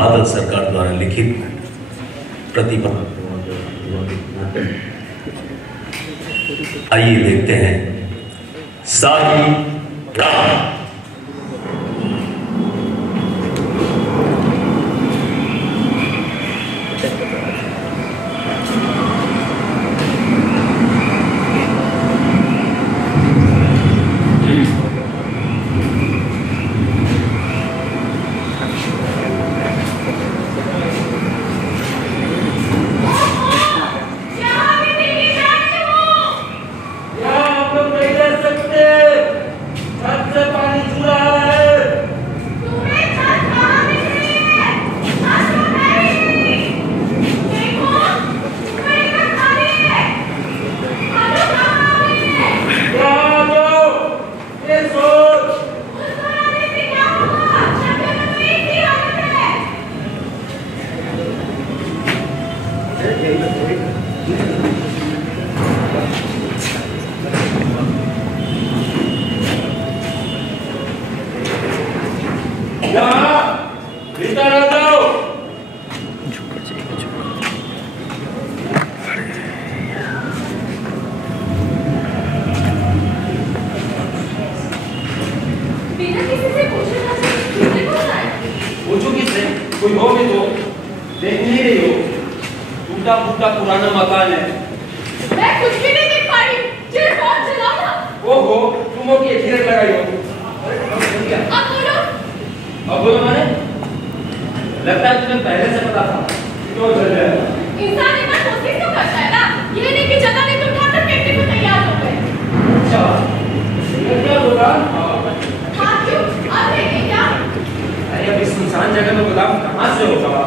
बादल सरकार द्वारा लिखित प्रतिभा। आइए देखते हैं सारी रात। कोई हो भी तो देख नहीं रही हो, टूटा फूटा पुराना मकान है। मैं कुछ भी नहीं देख पा रही, चिर बहुत जला था। ओहो, तुम हो कि धीरे लगाई हो। अब बोलो। अब बोलो माने? लगता है तुम्हें पहले से पता था। क्यों चल रहा है? इंसान इतना कोशिश तो करता है ना, ये नहीं कि जगह नहीं तो उठाकर फेंकने को तैयार हो गए। अच्छा, ये क्या होगा? हाँ क्यों? आप देखें क्या? अरे अब इस सुनसान जगह में गोदाम कहाँ से होगा?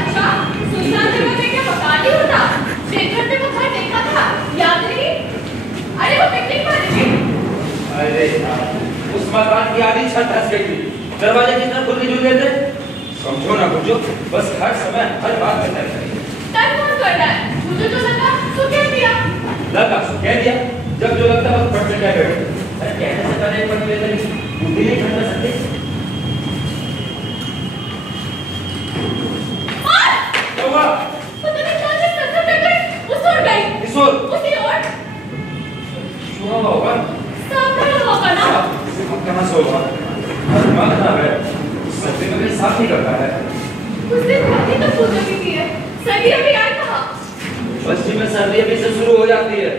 अच्छा, सुनसान जगह में क्या मकान ही होता? शेखर ने वो घर देखा था, याद नहीं? अरे वो पिकनिक वाले थे। अरे उस मकान की आधी छत धंस गई थी, दरवाजे की तरफ खुद झूल गए थे। समझो ना बुझो, बस हर समय हर बात में तय करें। तय कौन कर रहा है? मुझे जो लगा सो कह दिया। लगा सो कह दिया, जब जो लगता है बस फट से कह बैठे। अरे कहने से पहले पढ़ लेते नहीं, बुद्धि नहीं खर्च सकते। पता नहीं क्या चीज़ कसम कर गई, उस ओर गई। इस ओर? उसी ओर। छुआ होगा? सामने होगा ना? अब कहाँ से होगा? दिमाग खराब है, सर्दी में भी साफ नहीं करता है। उस दिन रात तो पूजा भी की है, सर्दी अभी आई कहाँ? पश्चिम में सर्दी अभी से शुरू हो जाती है,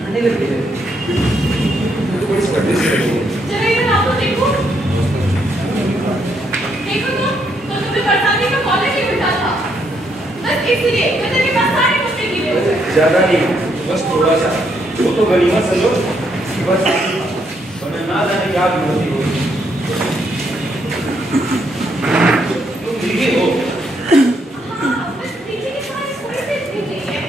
ठंडी लगती है। थोड़ी सी ठंडी सी लगती है। चलो इधर आओ तो देखो। देखो तो तुम्हें बरसाती का कॉलेज ही मिला था। बस इसलिए मैंने के पास सारे कपड़े गिरे हुए हैं। ज़्यादा नहीं, बस थोड़ा सा। वो तो गनीमत समझो, बस तुम्हें ना जाने क्या होती हो। तुम भीगी हो। हाँ, बस पीछे की सारी थोड़ी सी भीगी है।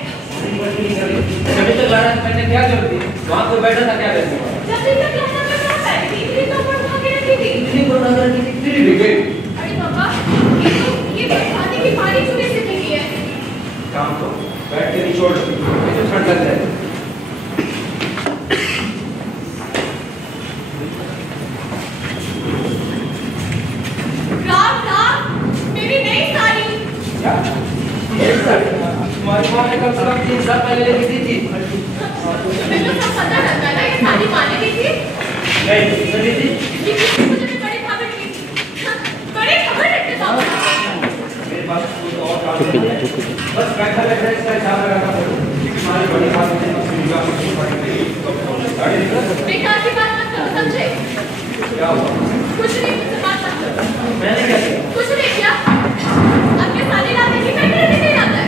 जब तक लाना करने क्या जरूरत थी? वहाँ तो बैठा था क्या करने? जब तक लाना मैं वहाँ बैठी थी, इतनी तो ऊपर भागे रखी थी। इतनी को ना करने की तेरी भीगे। अरे बाबा, ये बरसाती की पानी चुने से भीगी है। काम तो बैठ के निचोड़, ये तो ठंड लग जाए। राम राम, मेरी नई साड़ी। क्या? ये साड़ी? तुम्हारी माँ ने कम से कम 3 साल पहले लेके दी थी। तुम्हें तो सब पता रहता है ना, ये साड़ी माने दी थी। नहीं, किसने दी थी? ये मुझे भी बड़ी खबर की थी। हाँ, बड़ी खबर रखते साहब। मेरे पास तो और काम नहीं है। बस बैठा बैठा इसका हिसाब लगाना पड़ेगा। तुम्हारी बड़ी बात है, अपनी निगाह में पड़ेगी। साड़ी निकाल। बेकार की बात मत करो, समझे? क्या हुआ? कुछ नहीं, मुझसे बात मत करो। मैंने क्या किया? कुछ नहीं किया। अब ये साड़ी लाने की मैं मेरे नहीं आता है।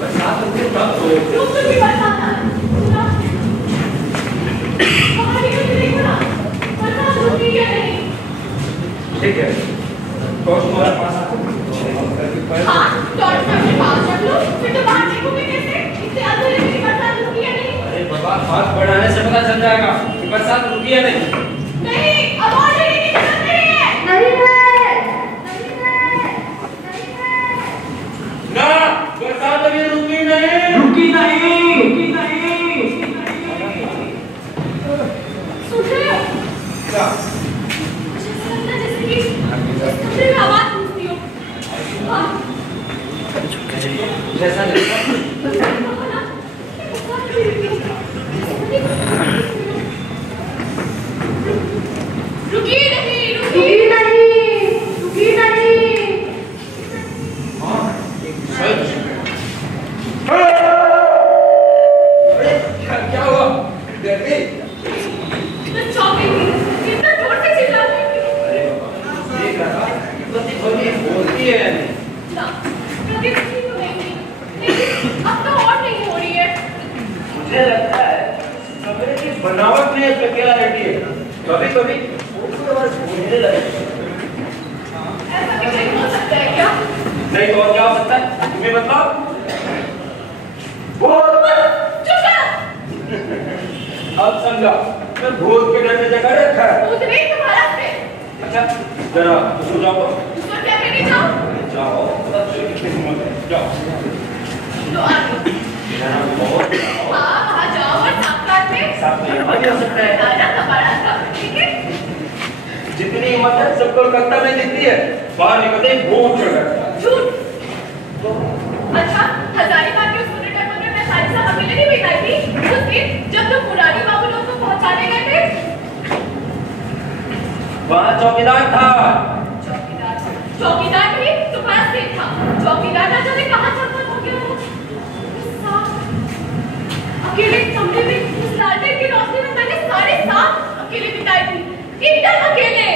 बरसात रुके तब तो। रुक तो भी बरसात आ रही है। सुना? बाहर निकल के देखो ना, बरसात रुक गई है नहीं। ठीक है, तो तुम्हारे पास हाँ, टॉर्च में अपने पास रख लो, फिर तो बाहर देखोगे कैसे? इससे अंधेरे में बरसात रुकी है नहीं। अरे बाबा, हाथ बढ़ाने से पता चल जाएगा कि बरसात रुकी है नहीं। नहीं, अब और देरी की जरूरत नहीं है। नहीं है, ना, बरसात अभी रुकी नहीं। सुन रहे हो? क्या? मुझे ऐसा लगता है जैसे कि मुझे लगता है कमरे की बनावट में पेक्युलरिटी है। कभी कभी ऊपर आवाज बोलने लगे। ऐसा भी नहीं हो सकता है क्या? नहीं तो और क्या हो सकता है? तुम्हें बताओ। भूत! चुप कर! अब समझा, मैं भूत के डर में जगह रखा है। भूत नहीं तुम्हारा से। अच्छा, जरा सो जाओ। उसको क्या करने जाओ? जाओ, बता दो कितनी हिम्मत है। जाओ। लो आ जाओ। हाँ, वहाँ जाओ और सांप काट ले। सांप तो यहाँ भी हो सकता है। राजा हमारा सांप, ठीक है? जितनी हिम्मत है सब कोलकाता में दिखती है। बाहर निकलते ही भूत चढ़ जाता है। झूठ। अच्छा, हजारीबाग के उस बुरे टाइम में मैं सारी साहब अकेले नहीं बिताई थी उस दिन जब तुम पुरानी बाबू लोग को पहुंचाने गए थे। वहाँ चौकीदार था। चौकीदार भी तुम्हारा सेठ था। चौकीदार ना जाने कहाँ छटपट हो गया वो। अकेले कमरे में उस लालटेन की रोशनी में मैंने सारे सांप अकेले बिताई थी। एकदम अकेले।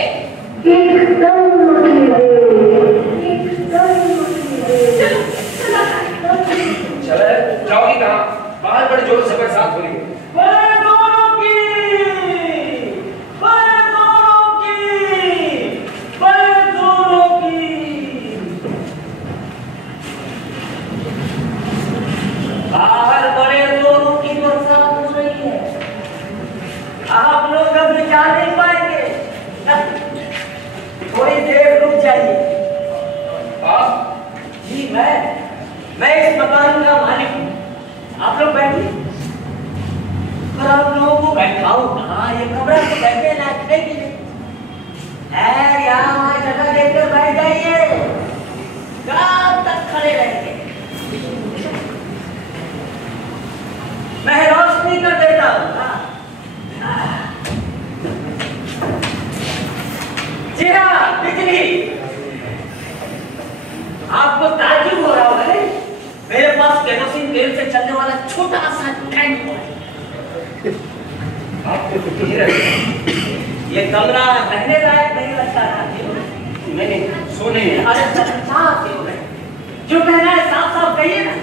चलो जाओगी कहाँ? बाहर बड़े जोर से बरसात हो रही है। बाहर बड़े जोरों की बरसात हो रही है। आप लोग अभी जा नहीं पाएंगे। थोड़ी देर रुक जाइए। आप? जी मैं इस मकान का मालिक हूँ। आप लोग बैठिए। पर आप लोगों को बैठाऊं कहाँ? ये कमरा तो बैठे ना है कि नहीं? यहाँ जगह देखकर बैठ जाइए। कब तक खड़े रहेंगे? मैं रोशनी कर देता हूँ। जी हाँ, बिजली। आपको ताज्जुब हो रहा होगा नहीं? मेरे पास केरोसिन तेल से चलने वाला छोटा सा टैंक है। आपको कुछ नहीं रहेगा। ये कमरा रहने लायक नहीं लगता था। नहीं, सोने। अरे जो कहना है साफ साफ कहिए ना।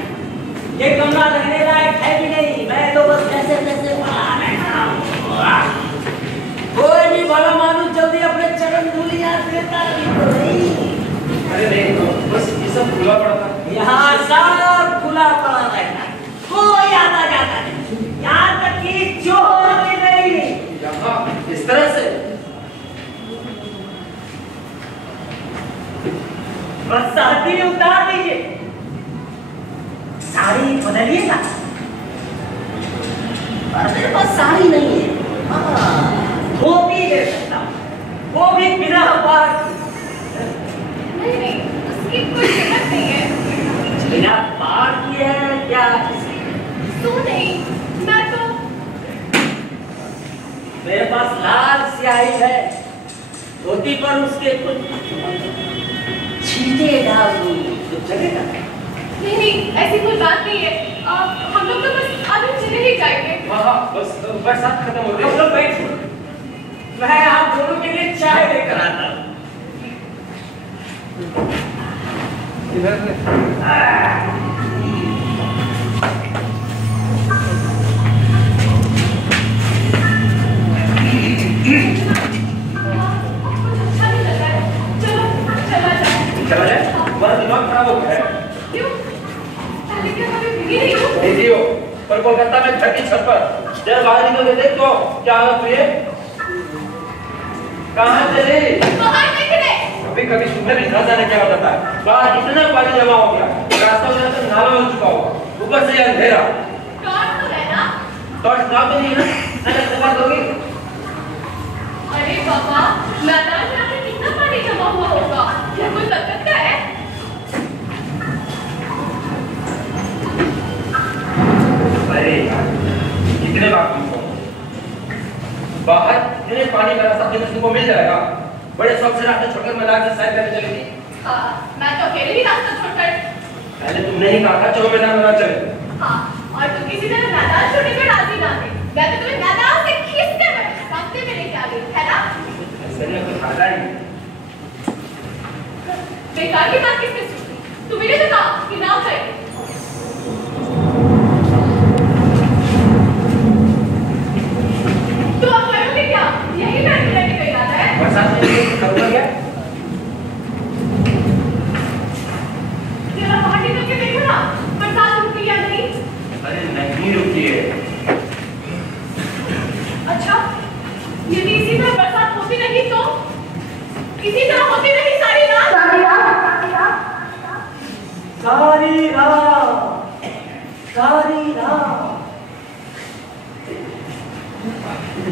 ये कमरा रहने लायक है कि नहीं? मैं तो बस कैसे कोई भी भला मानुस जल्दी अपने चरण धूलियां देता नहीं। अरे नहीं, बस ये सब खुला पड़ा था। यहाँ सब खुला पड़ा रहता है। कोई आता जाता नहीं। यहाँ तक कि चोर भी नहीं। यहाँ इस तरह से बस साथी उतार दीजिए। साड़ी बदलिए ना। मेरे पास साड़ी नहीं है। धोती ले सकता हूँ, वो भी बिना पार। नहीं, उसकी कोई कीमत नहीं है। बिना पार की है क्या? तू नहीं, मैं तो। मेरे पास लाल स्याही है। धोती पर उसके कुछ छींटे डाल दूँ तो चलेगा? नहीं, ऐसी कोई बात नहीं है। हम लोग तो बस अभी चले ही जाएंगे। हाँ, बस बरसात खत्म हो हम गई। लोग बैठिए। मैं आप दोनों के लिए चाय लेकर आता हूँ। अच्छा नहीं लग रहा है। चलो, चला जाए। चला जाए? तुम्हारा दिमाग खराब हो गया है। क्यों? पहले क्या कभी भीगी नहीं हो? नहीं हो, पर कोलकाता में घर की छत पर जब बाहर निकल के देख तो क्या हालत हुई है? कहाँ चले? बाहर निकले। कभी कभी तुम्हें भी ना जाने क्या होता है। बाहर इतना पानी जमा हो गया, रास्ता उधर तक नाला हो चुका होगा। ऊपर से अंधेरा। टॉर्च तो है ना? टॉर्च ना तो नहीं है ना? अगर तुम्हारा दोगी? अरे बाबा, मैदान में आके कितना पानी जमा हुआ होगा? क्या कोई लगता है? अरे यार, कितने बार तुमको बाहर इतने पानी का रास्ता तुमको मिल जाएगा। बड़े शौक से रास्ते छोड़कर मैदान की सैर करने चलेगी। हाँ, मैं तो अकेले ही रास्ता छोड़कर। पहले तुमने ही कहा था चलो मैदान में ना चले। हाँ, और तुम किसी तरह मैदान छोड़ने में राजी ना थे। मैं तो तुम्हें मैदान से खींचते हुए रास्ते में लेके आ गई, है ना? ऐसे में कोई फायदा नहीं। बेकार की बात किसने सुनी? तुम्हें तो कहा कि ना करें।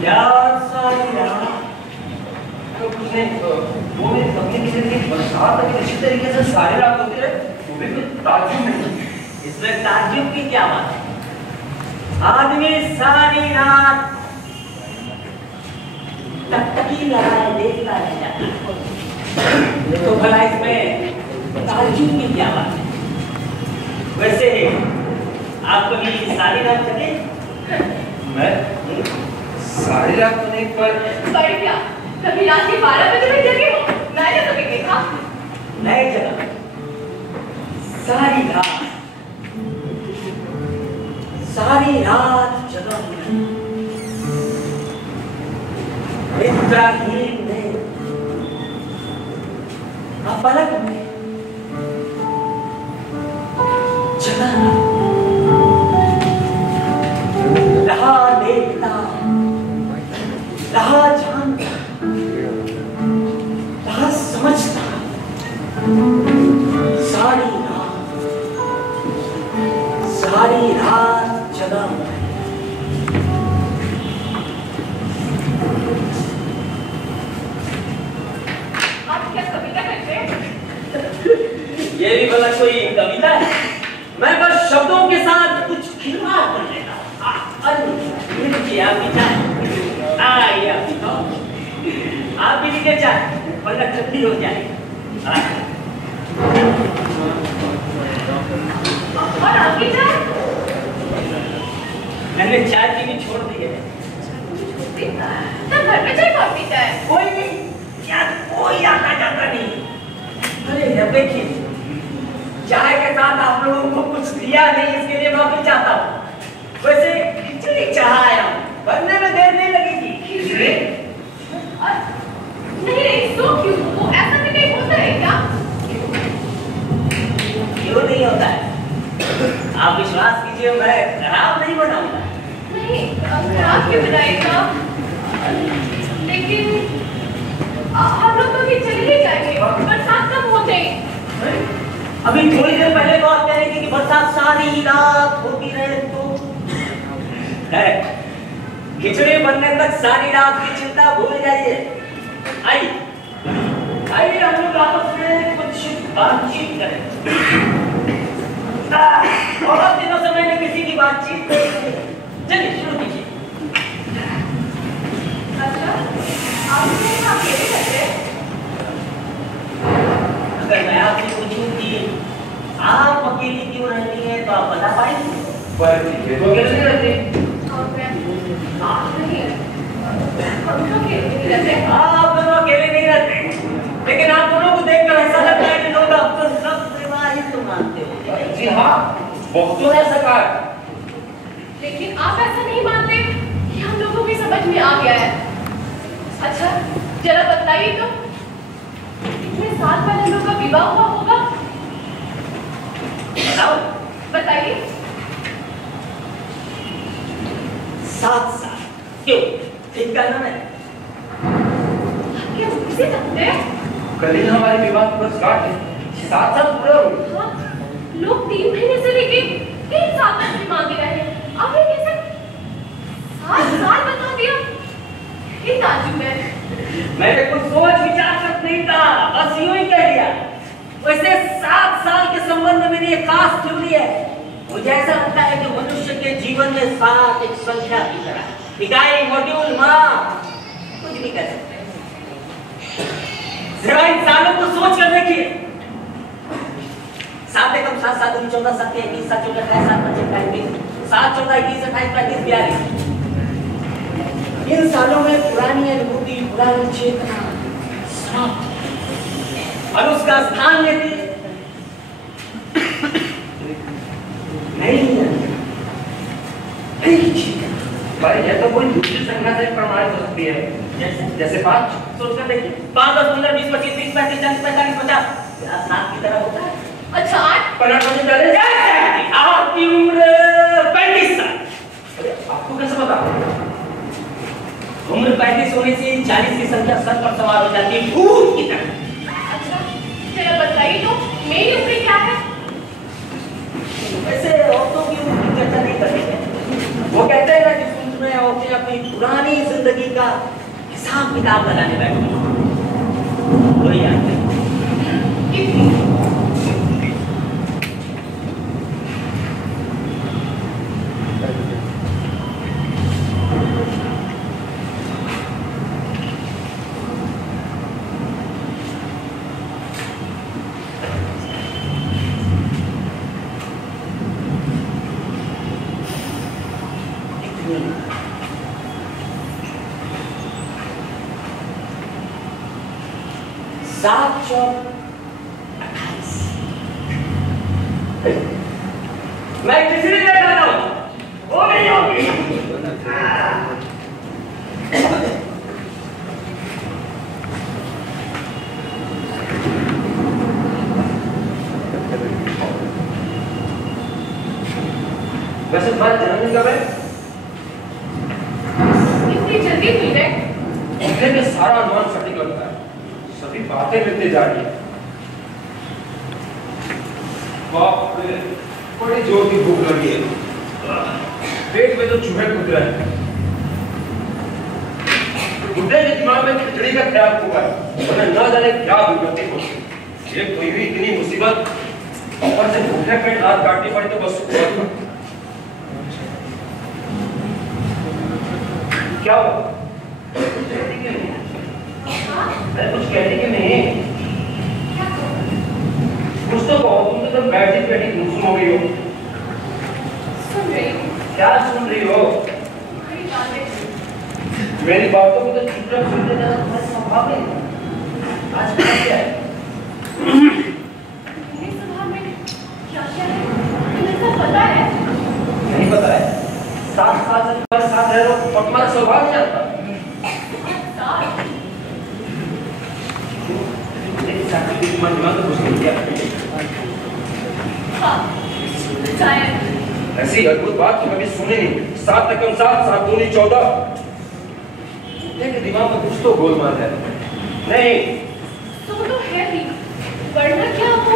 यार सालिया तो कुछ नहीं, वो मेरी पत्नी की जिंदगी बरसात अगर इसी तरीके से सारी रात होती रहे, वो भी कोई ताज्जुब नहीं। इसमें ताज्जुब की क्या बात है? आदमी सारी रात टकटकी लगाए देखता रह जाता, तो भला इसमें ताज्जुब की क्या बात है? वैसे आप कभी सारी रात जगे? मैं सारी रात तो नहीं, पर क्या कभी रात के 12 बजे में जगे हो? मैंने तो नहीं देखा। नहीं जगा, सारी रात जगा हूं। इब्राहिम ने पलक में जगा रहा, देखता रहा, जानता रहा, समझता सारी रात जगा हुआ है। आप क्या कविता करते हैं? ये भी भला कोई कविता है? मैं बस शब्दों के साथ कुछ खिलवाड़ कर लेता हूँ। आप भी चाहे, आइए आप भी खाओ, आप भी लीजिए चाहे, वरना ठंडी हो जाएगी। और आपकी चाय? मैंने चाय पीनी छोड़ दी है। तो घर में चाय कौन पीता है? कोई नहीं, यार कोई आता जाता नहीं। अरे अब देखिए, चाय के साथ आप लोगों को कुछ दिया नहीं, इसके लिए माफी चाहता हूँ। वैसे खिचड़ी चाहाया, बनने में देर नहीं लगेगी। खिचड़ी? नहीं, सो क्यों? वो ऐसा भी नहीं होता है क्या? क्यों नहीं होता है? आप विश्वास कीजिए, मैं खराब नहीं बनाऊंगा। नहीं, खराब क्यों बनाएगा? लेकिन हम लोग तो अभी चले ही जाएंगे, बरसात कब हो जाए? अभी थोड़ी देर पहले तो आप कह रही थी कि बरसात सारी रात होती रहे, तो है खिचड़ी बनने तक सारी रात की चिंता भूल जाइए। आइए हम लोग आपस में कुछ बातचीत करें। बहुत दिनों से मैंने किसी की बातचीत नहीं की। चलिए शुरू कीजिए। अच्छा, आप अकेले करते हैं? अगर मैं आपसे पूछूं कि आप अकेली क्यों रहती हैं, तो आप बता पाएंगे? पर ये तो अकेले नहीं रहती। और मैं नहीं, हम तो अकेले नहीं रहते। आप दोनों अकेले नहीं रहते, लेकिन आप दोनों को देखकर ऐसा लगता है कि लोग आपको सब विवाहित मानते हो। जी हाँ, बहुतों ने ऐसा कहा है। लेकिन आप ऐसा नहीं मानते कि हम लोगों की समझ में आ गया है। अच्छा, जरा बताइए तो, कितने साल पहले हम लोग का विवाह हुआ होगा? बताइए। 7 साल। क्यों? ठीक कहना है। क्या किसे जानते हैं? कल ही हमारे विवाह की वर्षगांठ है। 7 साल पूरे हो गए। हाँ, लोग 3 महीने से लेके 3 साल तक भी मांगे रहे। आपने कैसे 7 साल बता दिया? ये ताज्जुब है। मैंने कुछ सोच विचार कर नहीं कहा, बस यूं ही कह दिया। वैसे 7 साल के संबंध में मेरी एक खास थ्योरी है। मुझे ऐसा लगता है कि मनुष्य के जीवन में 7 एक संख्या की तरह, इकाई, मॉड्यूल, माप कुछ नहीं कह सकते। जरा इन सालों को सोच कर देखिए। 7 एकम 7, 7 दूनी 14, 7 21, 7 14 28, 7 25 25, 7 14 21 28 35 42। इन सालों में पुरानी अनुभूति, पुरानी चेतना और उसका स्थान लेती है भाई ये तो कोई दूसरी संख्या से प्रमाणित हो सकती है। जैसे 5। सोचकर देखिए, 5 10 15 20 25 30 35 40 45 50 7 की तरह होता है। अच्छा, 8 आपकी उम्र 35 साल। आपको कैसे पता? उम्र 35 होने से 40 की संख्या सर पर सवार हो जाती है, भूत की तरह। अच्छा, जरा बताइए तो, मेरी उम्र क्या है? वैसे औरतों की उम्र की चर्चा नहीं करते हैं। वो कहते हैं ना कि सुनने औरतें अपनी पुरानी जिंदगी का हिसाब किताब लगाने बैठे वही आते मैं किसी ने देखा था वो नहीं होगी वैसे तुम्हारा जन्मदिन कब है? इतनी जल्दी हुई है? उठने में सारा अनुमान सटीक लगता है, सभी बातें मिलती जा रही है। बाप रे, बड़ी जोर की भूख लगी है, पेट में तो चूहे कूद रहे हैं। बुढ़े के दिमाग में खिचड़ी का ख्याल हुआ है, उन्हें न जाने क्या दुर्गति होती। एक कोई भी इतनी मुसीबत, ऊपर से भूखे पेट हाथ काटनी पड़ी तो बस क्या हुआ? मैं कुछ कहती क्यों नहीं? कुछ तो कहो, तुम तो एकदम बैठी गुमसुम हो गई हो। सुन रही हूँ। क्या सुन रही हो? मेरी बातों को तो चुपचाप सुनते जाना तुम्हारे स्वभाव में। आज क्या है? मेरे स्वभाव में क्या है? तुम्हें सब पता है? नहीं पता है। 7 साल से तुम्हारे साथ रह रहा हूँ और तुम्हारा स्वभाव नहीं आता। ऐसी अद्भुत बात तो कभी सुनी नहीं। 7 × 7 7 दूनी 14। तेरे दिमाग में कुछ तो गोलमाल है। नहीं तो है भी, वरना क्या हो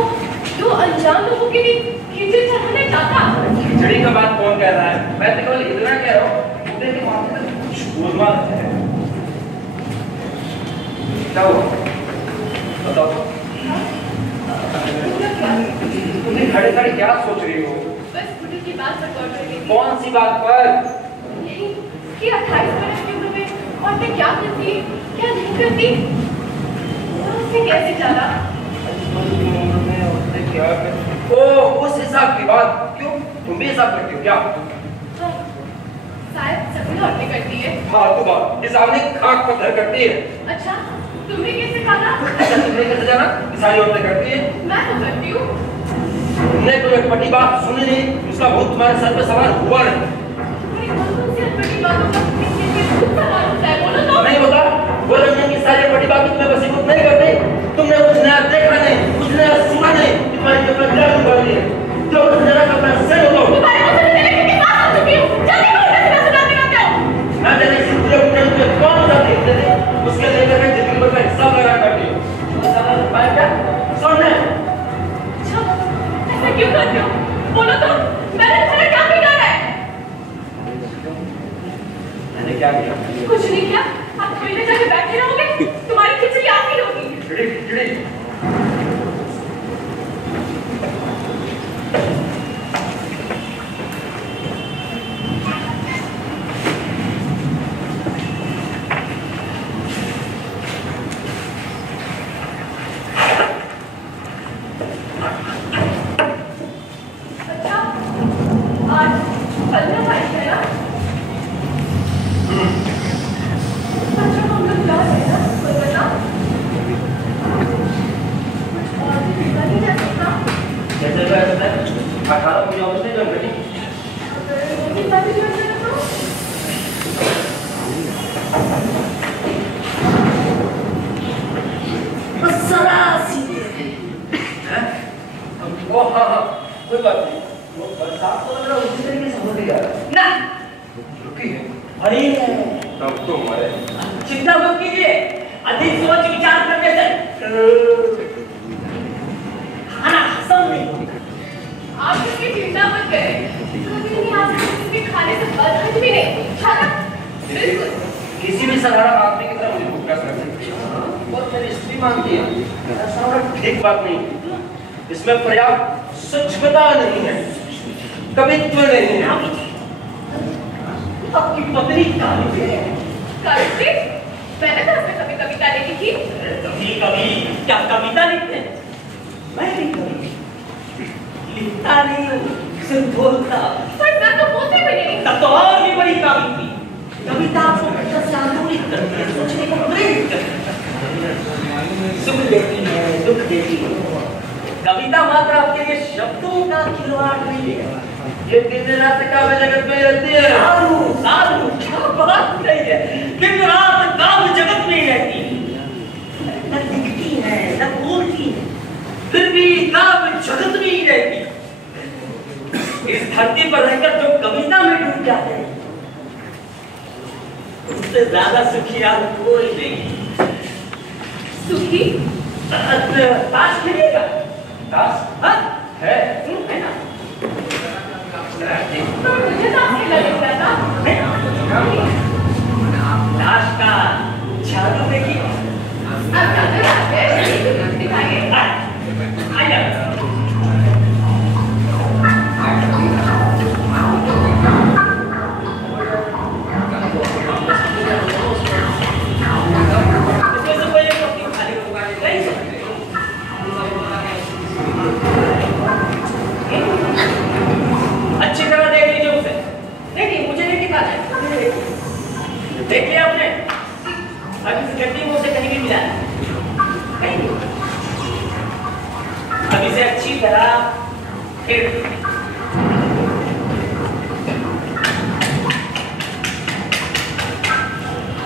जो अनजान लोगों के लिए खिचड़ी चढ़ाने जाता। खिचड़ी का बात कौन कह रहा है? मैं तो केवल इतना कह रहा हूँ, तेरे दिमाग में कुछ गोलमाल है। क्या हुआ? बताओ। तुम खड़े खड़े क्या सोच रही हो? बस बुढ़ी की बात पर गौर कर रही थी। कौन सी बात पर? यही कि 28 वर्ष की उम्र में औरतें क्या करती क्या नहीं करती, उससे कैसे चला? ओ, उस हिसाब की बात। क्यों, तुम भी हिसाब करती हो क्या? हाँ, शायद सभी औरतें करती है। फालतू बात, हिसाब नहीं खाक पत्थर करती है। अच्छा, तुमने कैसे कहा? अच्छा, तुमने कैसे जाना? सारी औरतें करती है। मैं तो करती हूँ। तुमने कोई अटपटी बात सुनी नहीं, उसका भूत तुम्हारे सर पे सवार हुआ नहीं। कौन सी अटपटी बातों का किसके भूत सवार होता है? बोलो तो। नहीं होता। वो रंजन की सारी अटपटी बातें तुम्हें वसीभूत नहीं करती। तुमने कुछ नया देखा नहीं, कुछ नया सुना नहीं, तुम्हारी जो क्या कर रही है, जो कुछ नया करना सही हो। तुम्हारे मुंह से निकले कि बात हो चुकी हूँ। जल्दी बोल, कैसे सुनाते रहते हो? मैं तेरे से पूरे कौन सा देखते थे, उसके लेकर मैं जिंदगी भर का हिसाब लगा करती हूँ। वो समझ पाए क्या? सुन ले। अच्छा, ऐसा क्यों करते हो? बोलो तो, मैंने तुम्हारा क्या बिगाड़ा है? मैंने क्या किया? कुछ नहीं किया। आप पीछे जाके बैठे रहोगे, तुम्हारी खिचड़ी आपकी होगी। खिचड़ी। अच्छा, आज 15 तारीख है ना? अच्छा, हम लोग जा रहे हैं ना? कोलकाता? कुछ और भी बिगड़ नहीं जा सकता? जैसे तो ऐसा है, 18 मुझे ऑफिस नहीं ज्वाइन करनी। अगर मेरी बातें जो है तो वो हाँ, कोई बात नहीं। वो बरसात तो मतलब उसी तरीके से होती जा रहा है। ना रुकी है। अरे तब तो हमारे चिंता मत कीजिए, अधिक सोच विचार करने से खाना हजम नहीं होगा। आप इसकी चिंता मत करें। कभी नहीं, आप इसके खाने से बदहज भी नहीं। खाना बिल्कुल किसी भी साधारण आदमी की तरह मुझे भूखा कर सकती है और मेरी स्त्री मानती है। ऐसा ठीक बात नहीं, इसमें पर्याप्त सूक्ष्मता नहीं है, कवित्व नहीं है। आपकी पत्नी काली है। काली? मैंने तो उसमें कभी कविता लिखी थी। कभी कभी क्या कविता लिखते हैं? मैं भी कभी लिखता नहीं हूँ, सिर्फ बोलता। पर मैं तो बोलती भी नहीं। तब तो और भी बड़ी काबिल थी। कविता आपको अंदर से आंदोलित करती है, सोचने को प्रेरित करती है, सुख देती है, दुख देती है। कविता मात्र आपके लिए शब्दों का खिलवाड़ नहीं है। ये दिन रात काव्य जगत में रहती है। साधु साधु क्या बात नहीं है, दिन रात काव्य जगत में रहती है, न दिखती है न बोलती है, फिर भी काव्य जगत में ही रहती है। इस धरती पर रहकर जो कविता में डूब जाते हैं उससे ज्यादा सुखी और कोई नहीं। सुखी? ताश खेलेगा? ताश? हाँ है ना? तो मुझे ताश खेलना नहीं आता। ताश का जादू देखिए। अब जादू है, दिखाइए। आइए। अच्छी तरह देख लीजिए उसे। देखिए मुझे नहीं दिखा है। देख लिया आपने? अब इस गड्डी में उसे कहीं भी मिला कहीं नहीं। अब इसे अच्छी तरह फिर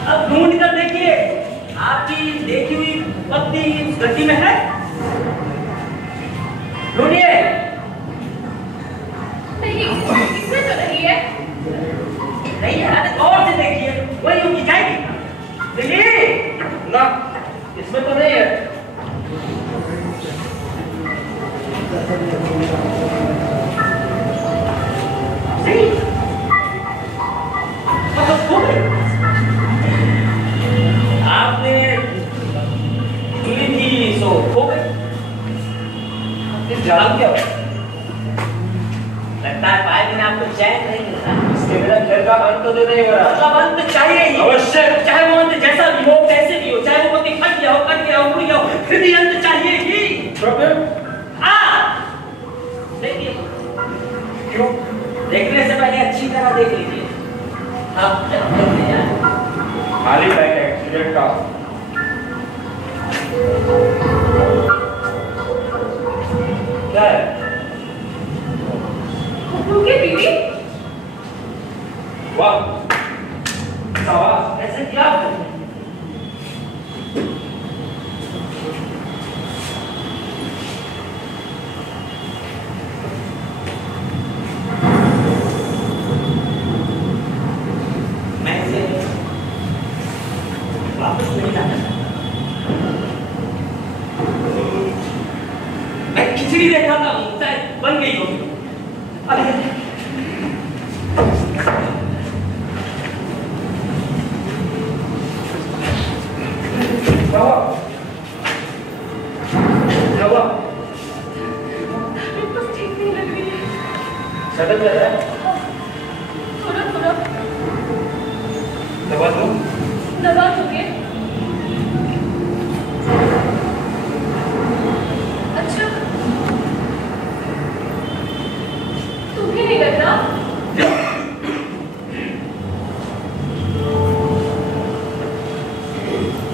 अब ढूंढ कर देखिए आपकी देखी हुई पत्नी उस गड्डी में है। ढूंढिए। नहीं, इसमें तो नहीं है। नहीं है, अरे गौर से देखिए, वही होगी जाएगी। देखिए ना, इसमें तो नहीं है। सही मतलब खो गई। आपने चुनी थी सो खो गई। इस जादू क्या है? लगता है पाए बिना आपको चैन नहीं मिलता। इसके बिना खेल का अंत तो नहीं हो रहा। मतलब अंत चाहिए ही। अवश्य। चाहे वो अंत जैसा भी हो, कैसे भी हो, चाहे वो मोती फट गया हो, कट गया हो, उड़ गया हो, फिर भी अंत चाहिए ही। देखिए क्यों? देखने से पहले अच्छी तरह देख लीजिए। आप क्या करते हैं? खाली बैग है एक्सीडेंट का। क्या है? खुफू की बीवी? वाह, शाबाश। ऐसे क्या करते हैं? मैं इसे वापस नहीं लाना चाहता। मैं खिचड़ी देखा था, शायद बन गई होगी। अरे क्या हुआ? कुछ ठीक नहीं लग रही है। सदन में है? थोड़ा थोड़ा दबा दो। दबा दोगे? अच्छा, तुम्हें नहीं लग रहा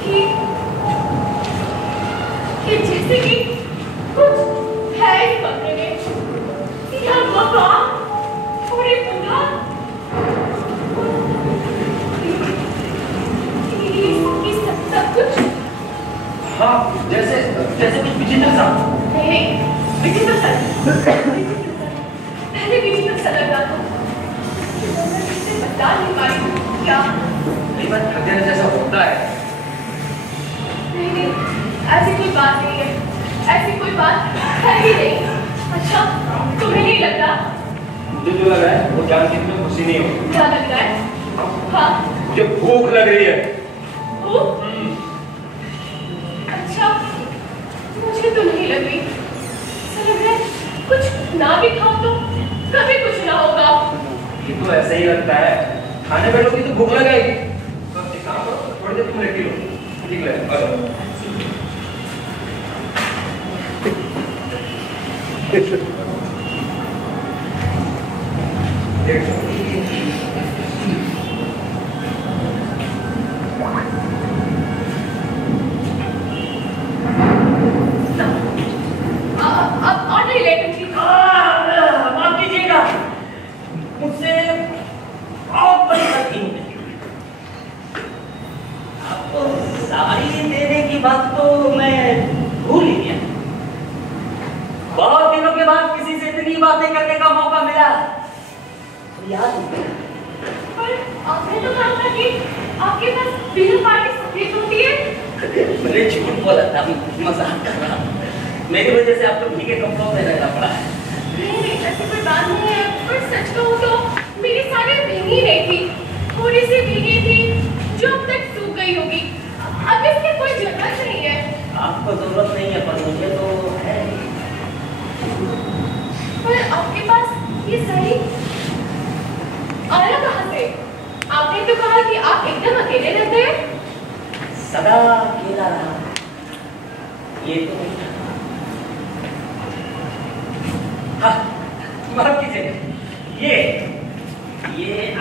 कि जैसे कि कुछ है इस कमरे में, यह मकान और एक बंदा, ये सब कुछ। हाँ, जैसे जैसे कुछ विचित्र सा। नहीं, विचित्र सा पहले विचित्र सा लग रहा था, मैं किससे बता नहीं पाई क्या। कई बार थक जाने जैसा होता है। नहीं, ऐसी कोई बात नहीं है, ऐसी कोई बात है ही नहीं। अच्छा, तुम्हें नहीं लगता? मुझे जो लग रहा है वो जान के इसमें खुशी नहीं होगी। क्या लग रहा है? हाँ, मुझे भूख लग रही है। भूख? अच्छा, मुझे तो नहीं लग रही। ऐसा लग रहा है कुछ ना भी खाओ तो कभी कुछ ना होगा। ये तो ऐसा ही लगता है, खाने बैठोगी तो भूख लगेगी। तो एक काम करो, थोड़ी देर तुम लेटी लो। ठीक है, आ जाओ। अब और नहीं लेट उठी। माफ कीजिएगा, मुझसे बहुत बड़ी गलती हो गई। आपको साड़ी देने की बात तो मैं भूल ही गया। बहुत दिनों के बाद किसी से इतनी बातें करने का मौका मिला तो याद नहीं। पर आपने तो कहा था कि आपके पास बिना पार्टी सफेद होती है। मैंने झूठ बोला था, मजाक कर रहा हूँ। मेरी वजह से आपको भीगे कपड़ों में रहना पड़ा है। नहीं, ऐसी कोई बात नहीं है। पर सच कहूँ तो मेरी साड़ी भीगी नहीं थी, थोड़ी सी भीगी थी जो अब तक सूख गई होगी। अब इसकी कोई जरूरत नहीं है। आपको जरूरत नहीं है पर मुझे तो है। पर आपके पास ये साड़ी आया कहाँ से? आपने तो कहा कि आप एकदम अकेले रहते हैं। सदा अकेला रहा, ये तो नहीं था। हाँ, माफ कीजिएगा, ये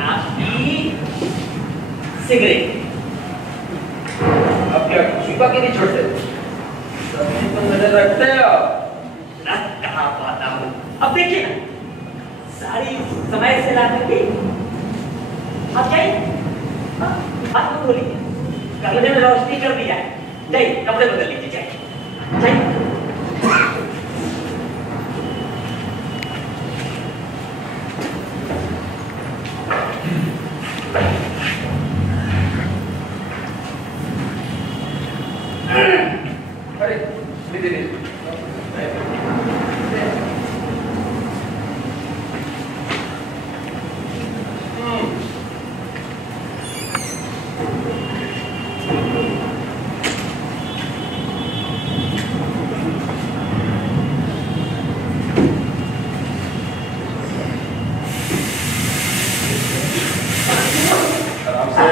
आपकी सिगरेट। अब क्या खुशबू की नहीं छोड़ते? सबसे तो नजर रखते हो। रख कहाँ पाता हूँ। अब देखिए ना, साड़ी समय से ला करके आप जाइए, हाथ को धो लीजिए, कमरे में रोशनी कर दी जाए, जाइए कपड़े बदल लीजिए, जाइए जाइए। अरे दीदी आराम से।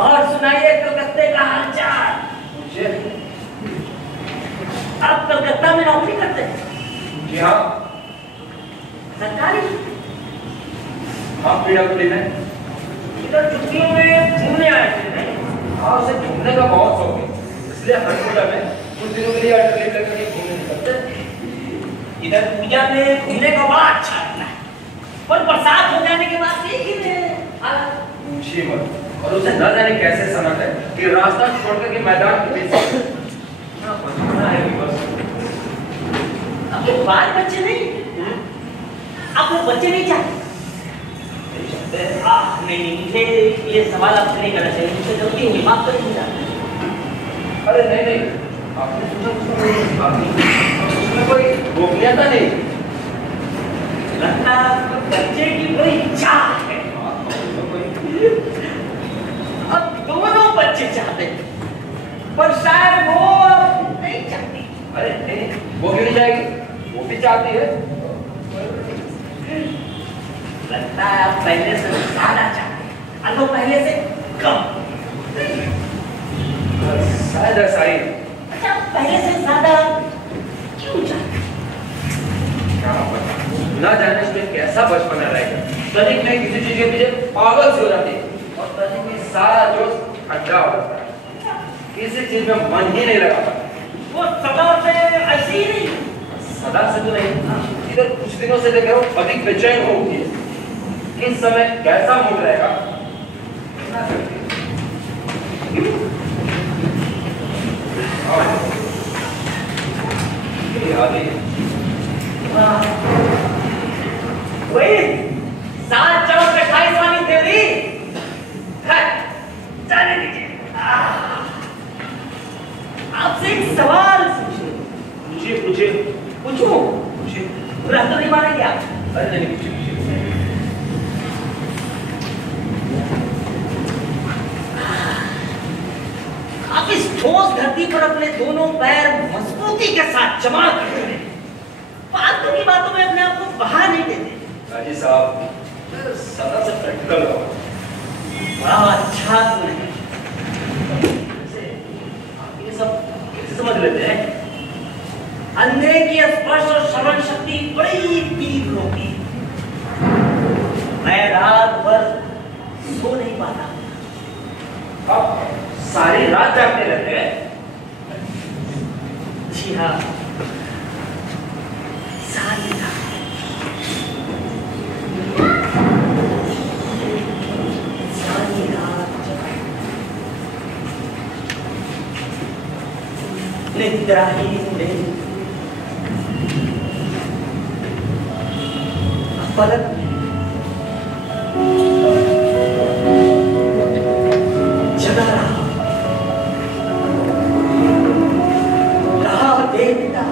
और सुनाइए कलकत्ते का हालचाल। मुझे आप कलकत्ता में नौकरी करते हैं? जी हाँ, सरकारी? हाँ पीडाब्ल्यूडी में। इधर छुट्टियों में घूमने आए थे नहीं? हाँ, उसे घूमने का बहुत शौक है, इसलिए हर पूजा में कुछ दिनों के लिए अल्टरनेट लेकर के घूमने निकलते। इधर पूजा में घूमने का बड़ा अच्छा लगता है, पर बरसात हो जाने के बाद से ही हालत। पूछिए मत। और उसे न जाने कैसे समझ है कि रास्ता छोड़ करके मैदान के बीच इतना बचपना है कि बस। आपके बाल बच्चे नहीं? आप लोग बच्चे नहीं चाहते? नहीं, मुझे ये सवाल आपसे नहीं करना चाहिए, मुझे गलती हुई, माफ कर दीजिए। अरे नहीं, आपने पूछा उसमें कोई गोपनीयता नहीं। लगता है आपको बच्चे की बड़ी इच्छा है। अब दोनों बच्चे चाहते हैं, पर शायद वो नहीं चाहती। अरे नहीं, वो क्यों नहीं जाएगी? वो भी चाहती है। लगता है आप पहले से ज्यादा चाहते हैं, और वो पहले से कम। शायद ऐसा ही। अच्छा, पहले से ज्यादा क्यों चाहते हैं? क्या पता, ना जाने उसमें कैसा बचपना रहेगा। तनिक में किसी चीज के पीछे पागल सी हो जाती है और तनिक में सारा जोश ठंडा हो जाता है, किसी चीज में मन ही नहीं लगाता। वो सदा से ऐसी ही नहीं। सदा से तो नहीं, इधर कुछ दिनों से देख रहा हूँ अधिक बेचैन हो उठी है। किस समय कैसा मूड रहेगा ना सकती। वही 7 चौक 28 वाली थ्योरी। जाने दीजिए। आपसे एक सवाल पूछे। पूछिए पूछिए। पूछूं? पूछिए। बुरा तो नहीं मानेंगे आप? अरे नहीं, पूछिए पूछिए। आप इस ठोस धरती पर अपने दोनों पैर मजबूती के साथ जमा करते हैं, फालतू की बातों में अपने आप को बहा नहीं देते। राजी साहब, सदा से प्रैक्टिकल हो। बड़ा अच्छा तुमने। आप ये सब कैसे समझ लेते हैं? अंधे की स्पर्श और श्रवण शक्ति बड़ी तीव्र होती है। मैं रात भर सो नहीं पाता। आप सारी रात जागते रहते हैं? जी हाँ, सारी रात। सारी रात निद्रा ही नहीं। पलक जगा रहा देखता,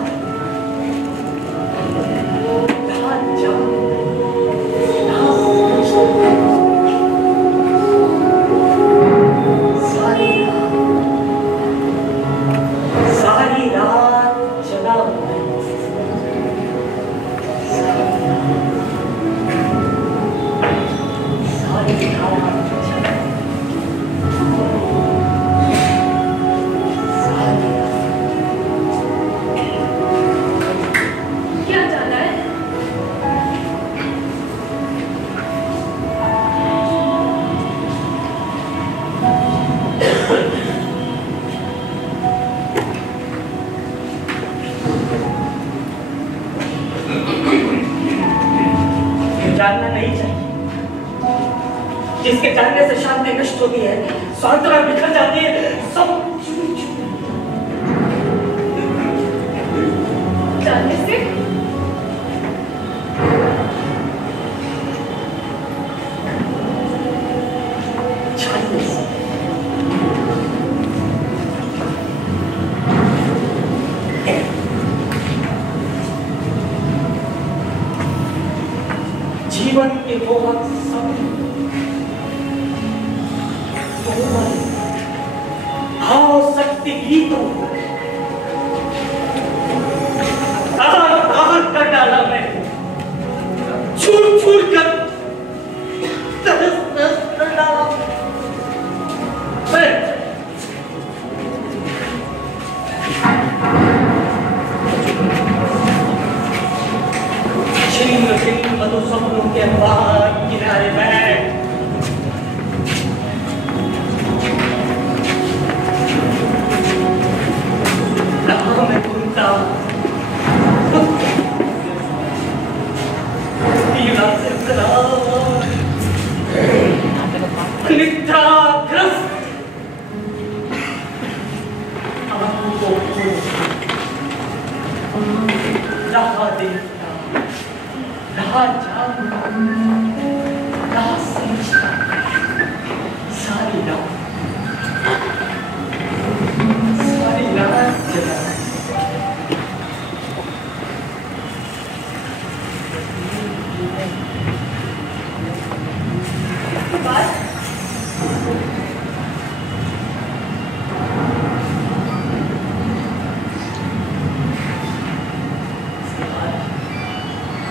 रहा जाग, रहा सोचता। सारी रात जगा हुआ है। सारी रात जगा। क्या जाना है? जानना नहीं चाहिए। जिसके जानने से शांति नष्ट होती है, सांत्वना बिखर जाती है, सब जानने से? जानने से। जीवन के बहुत समय भाव शक्ति गीतों कर डाला मैं, छूट छूट कर तरस तरस कर डाला मैं। छिन्न छिन्न मधु सपनों के बाहर किनारे बैठ रहा मैं घूमता पीड़ा से भरा निद्राग्रस्त आंखों को रहा देखता, रहा जानता, रहा समझता। सारी रात जगा।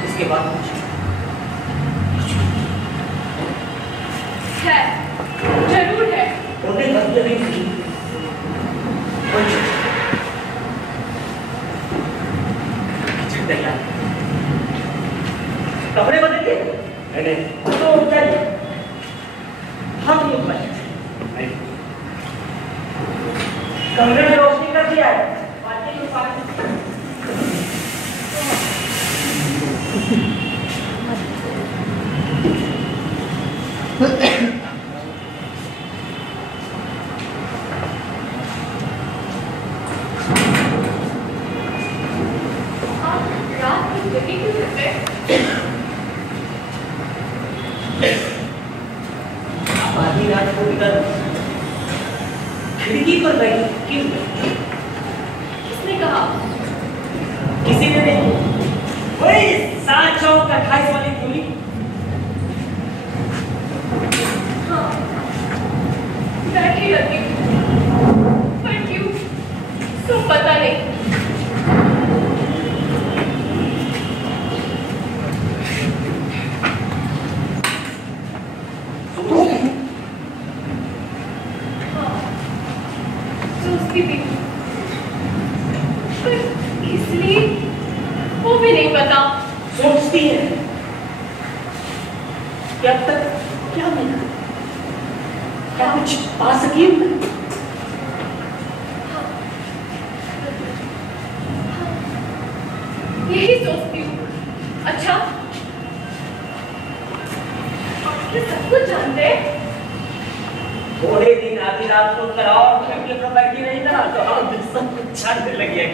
इसके बाद है, जरूर है। उन्हें गलती नहीं की। कपड़े बदलेंगे? नहीं तो चलिए हम लोग बैठे। नहीं। कमरे में रोशनी कर दिया है। पार्टी को पार्टी। आप रात को जगी क्यों रहते हैं? आधी रात को इधर खिड़की पर बैठी क्यों? नहीं कहा। किसी ने नहीं? वही 7 चौक 28 वाली थ्योरी। हाँ, बैठी रहती हूँ, पर क्यों तो पता नहीं। सोचती थी, पर इसलिए वो भी नहीं पता। सोचती है कि अब तक क्या मिला, क्या कुछ पा सकी हूं मैं? यही सोचती हूँ। अच्छा, ये सब कुछ जानते? थोड़े दिन आधी रात को कराओ खिड़की पर बैठी रही ना तो हम सब कुछ जानने लगे।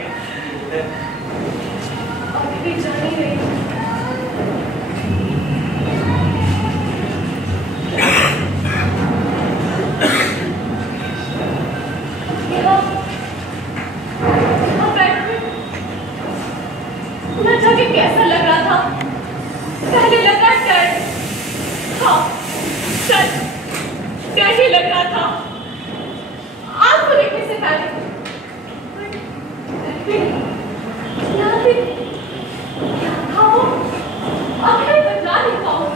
अभी भी जान ही रही हूँ। यहाँ बैठे न जाके कैसा लग रहा था। पहले लगा डर, हाँ सच डर ही लग रहा था आपको देखने से पहले। यहाँ पे क्या था वो? अब मैं बता नहीं पाऊँ।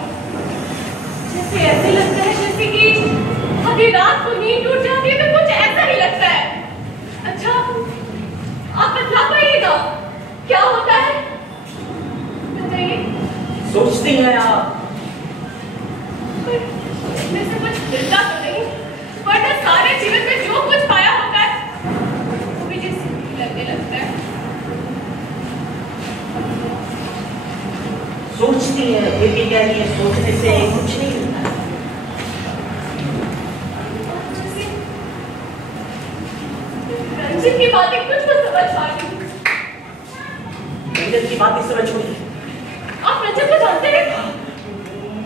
जैसे ऐसे लगता है जैसे कि आधी रात को नींद टूट जाती है तो कुछ ऐसा ही लगता है। अच्छा, आप बता पाइएगा क्या होता है? बताइए। सोचती हैं आप? इसमें से कुछ मिलता तो नहीं, वरना सारे जीवन में जो कुछ पाया होता है वो भी जैसे लगने लगता है। सोचती है फिर भी क्या ये सोचने से कुछ नहीं मिलता। रंजित की बातें कुछ तो समझ पा रही हूँ। रंजित की बातें समझ छोड़िए। आप रंजित को जानते हैं?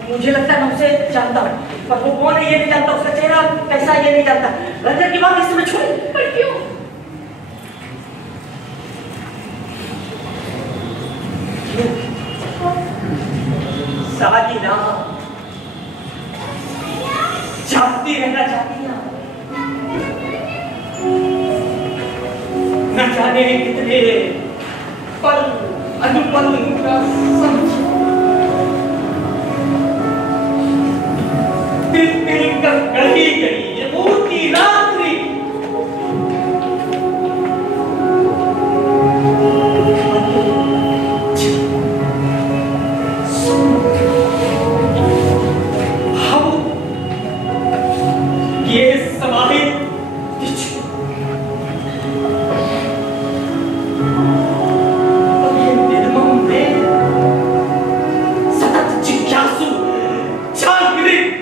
मुझे लगता है मैं उसे जानता हूँ, पर वो कौन है ये नहीं जानता, उसका चेहरा कैसा है ये नहीं जानता। रंजित की बातें समझ छोड़िए। पर क्यों? शादी ना चाहती रहना चाहती है। न जाने कितने पल अनुपल उनका दिल कर गढ़ी गई ये मूर्ति रात्रि। ये समाहित निर्मम में सतत जिज्ञासु जागृत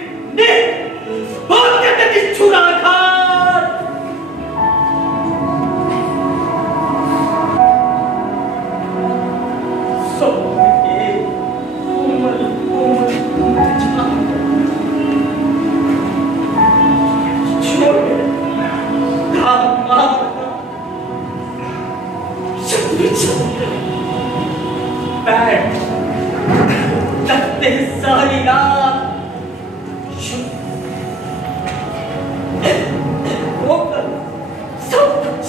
बैठ तकते सारी रात होकर सब कुछ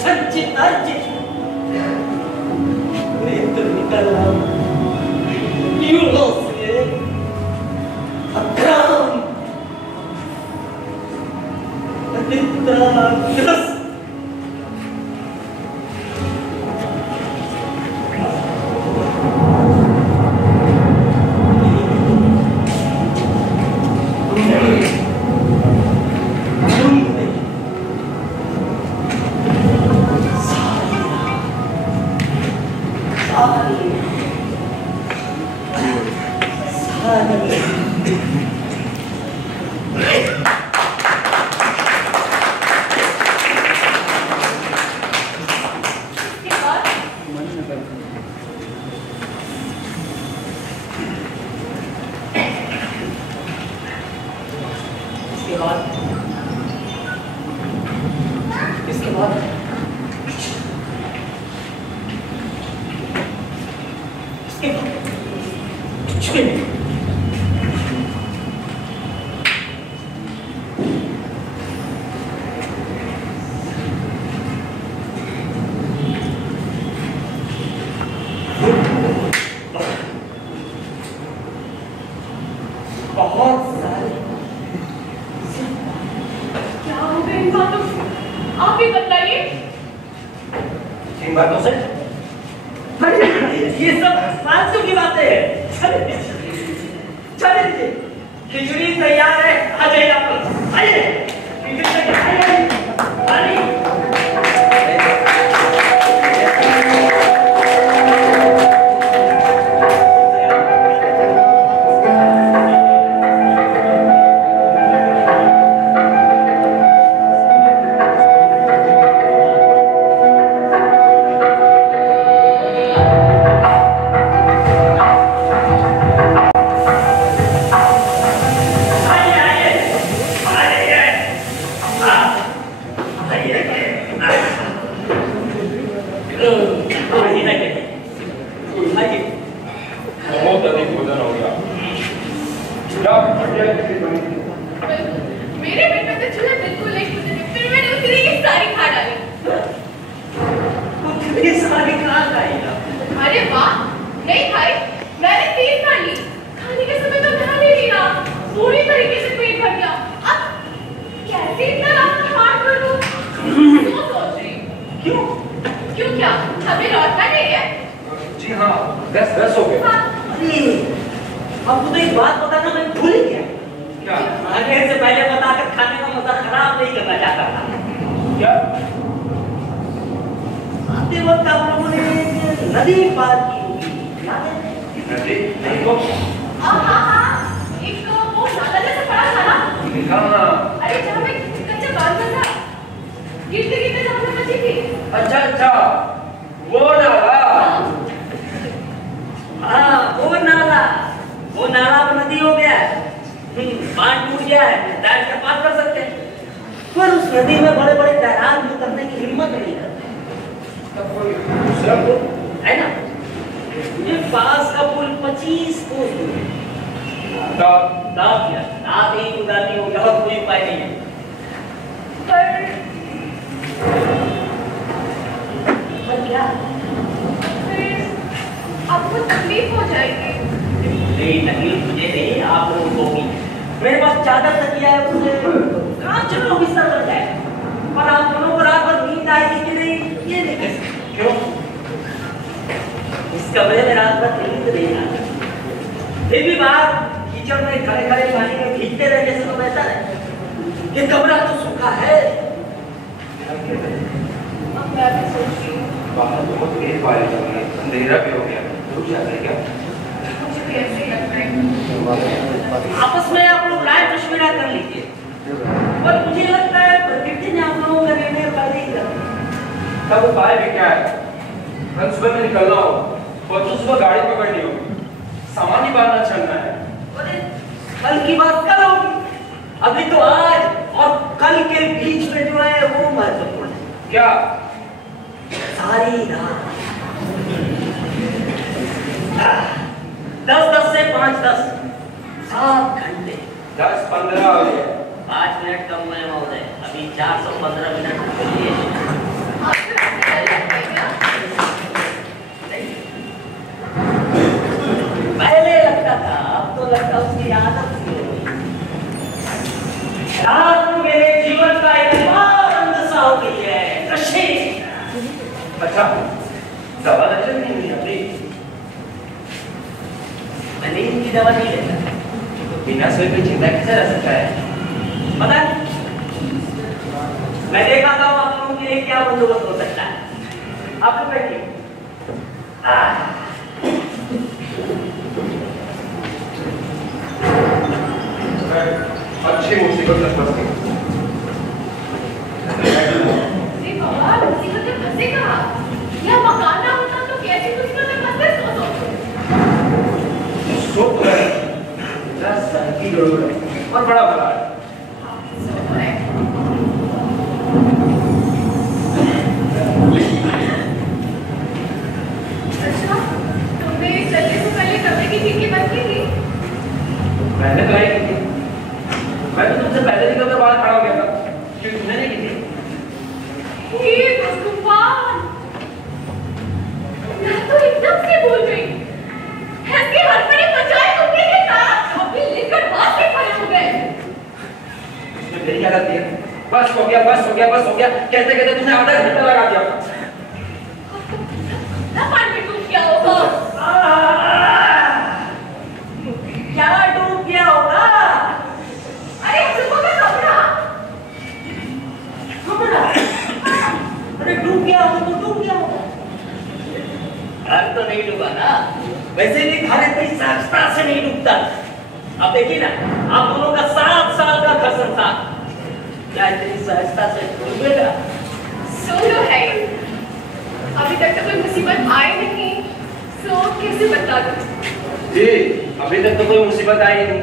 संचित अर्जित नेत्र निकला यूरों से अक्राम निद्राग्रस्त इन बातों से? ये सब फालतू की बातें हैं। चलिए खिचड़ी तैयार है, आ जाइए आप लोग, आइए खिचड़ी तैयार है, आइए। मेरे पेट में तो चूहे बिल्कुल नहीं कूदे थे, फिर मैंने उतनी ही सारी खा डाली। उतनी सारी खा डाली? अरे वाह, नहीं खाई, मैंने 3 खा ली। खाने के समय तो ध्यान ही नहीं रहा, पूरी तरीके से पेट भर गया। अब कैसे इतना रास्ता पार करूं? सोच रही। क्यों? क्यों क्या? हमें लौटना नहीं है? जी हाँ, 10 हो गए। अरे अब तो एक बात बताना मैं भूल ही गया। क्या? आने से पहले बताकर खाने का मजा खराब नहीं करना चाहता था। क्या? आते वक्त आप लोगों ने नदी पार की होगी, याद है? नदी? नहीं तो? हाँ, एक वो नाला जैसा पड़ा था ना? हाँ। अरे जहाँ में कच्चा बांध था, गिरते जहाँ में बची थी। अच्छा, वो नाला। हाँ, वो नाला अब नदी हो गया है। बांध टूट गया है, तैर के पार कर सकते हैं। पर उस नदी में बड़े बड़े तैराक उतरने की हिम्मत नहीं करते। तब कोई दूसरा पुल है ना? ये पास का पुल 25 कोस दूर है। रात ही उदाती हो गया, और कोई उपाय नहीं है। पर क्या? फिर आपको तकलीफ हो जाएगी। नहीं, तकलीफ मुझे नहीं, आप लोगों को होगी। मेरे पास चादर तकिया है, उससे काम चलो बिस्तर बन जाए। पर आप दोनों को रात भर नींद आएगी कि नहीं, ये नहीं कह सकते। क्यों? इस कमरे में रात भर नींद नहीं आती। फिर भी बाहर कीचड़ में खड़े खड़े पानी में भीगते रहे जैसे तो बेहतर है। ये कमरा तो सूखा है। अब मैं भी सोच रही हूँ, बाहर बहुत तेज बारिश हो रही है, अंधेरा भी हो गया, रुक जाते हैं क्या? मुझे भी ऐसे ही लगता है। आपस में आप लोग राय मशविरा कर लीजिए। पर मुझे लगता है प्रकृति ने आप लोगों का निर्णय पहले ही कर दिया। तब उपाय भी क्या है? कल सुबह में निकलना हो, परसों सुबह गाड़ी पकड़नी होगी, सामान ही बांधना चलना है। अरे कल की बात कल होगी, अभी तो आज और कल के बीच में जो है वो महत्वपूर्ण है। क्या? सारी रात 10 से 5-10 7 घंटे 10-15 हो गए। 5 मिनट कम हुए महोदय, अभी 415 मिनट के लिए। आपको ऐसे डर लगता है क्या? पहले लगता था, अब तो लगता उसकी आदत सी हो गई। रात को मेरे जीवन का एक अंग सा हो गई है। अच्छा, दवा लक्षण नहीं हुई अभी? मैं नींद की दवा नहीं लेता। तो बिना सोए कोई चिंता कैसे रह सकता है? पता है? मैं देखा था आप लोगों के लिए क्या बंदोबस्त हो सकता है। आप लोग बैठिए। अच्छी मुसीबत में फंस गई। अरे बाबा, मुसीबत में फंसे कहाँ? यह मकान ना होता तो कैसी मुसीबत में फंसे सो तो है, 10 साल की जरूरत है और बड़ा भला है। अच्छा, तुमने चलने से पहले कमरे की खिड़की बंद की थी? मैंने तो नहीं की थी। मैं तो तुमसे पहले निकल कर बाहर खड़ा हो गया था, क्योंकि तुमने नहीं की थी। हे भगवान, मैं तो एकदम से भूल गई। ऐसी हरकतें बचाए तुमने के साथ अभी लेकर बात के खड़े हो गए। इसमें मेरी क्या गलती है? बस हो गया, कहते कहते तुमने आधा घंटा लगा दिया। अब ना पानी में डूब गया होगा। क्या डूब गया होगा? अरे कमरा अरे डूब गया होगा तो डूब गया होगा। घर तो नहीं डूबा ना, वैसे भी घर इतनी सहजता से नहीं डूबता। अब देखिए ना, आप दोनों का 7 साल का घर संसार क्या इतनी सहजता से डूबेगा? सो तो है, अभी तक तो कोई मुसीबत आई नहीं, सो कैसे बता दूं? जी, अभी तक तो कोई मुसीबत आई नहीं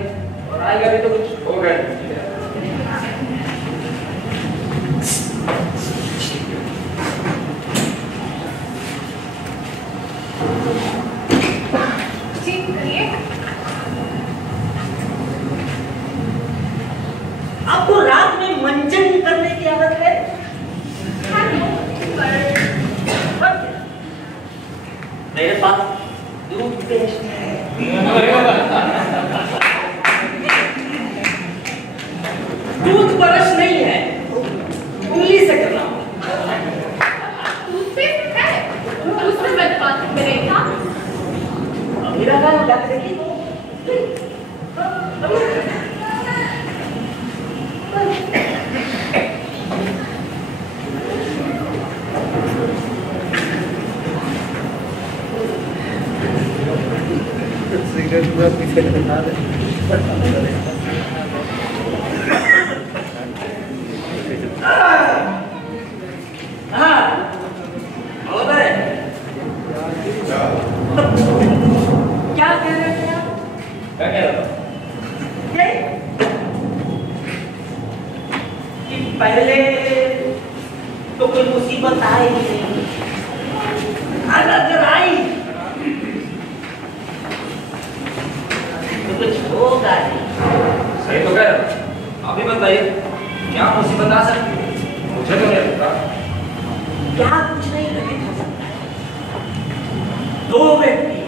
और आएगा भी तो कुछ होगा नहीं। जी कहिए। आपको रात में मंजन करने की आदत है? हाँ तो, पर मेरे पास टूथपेस्ट है। टूथब्रश नहीं है, उंगली से करना होगा। टूथपेस्ट है, उसमें मैं बाथरूम में नहीं था। मेरा नाम याद रखिए। क्या कह रहे थे आप? क्या कह रहा था? कि पहले तो कोई मुसीबत आई नहीं, अगर आई तो कुछ होगा नहीं। सही तो कह रहा था। आप ही बताइए क्या मुसीबत आ सकती है? मुझे तो नहीं पता। क्या कुछ नहीं घटित हो सकता है? दो व्यक्ति,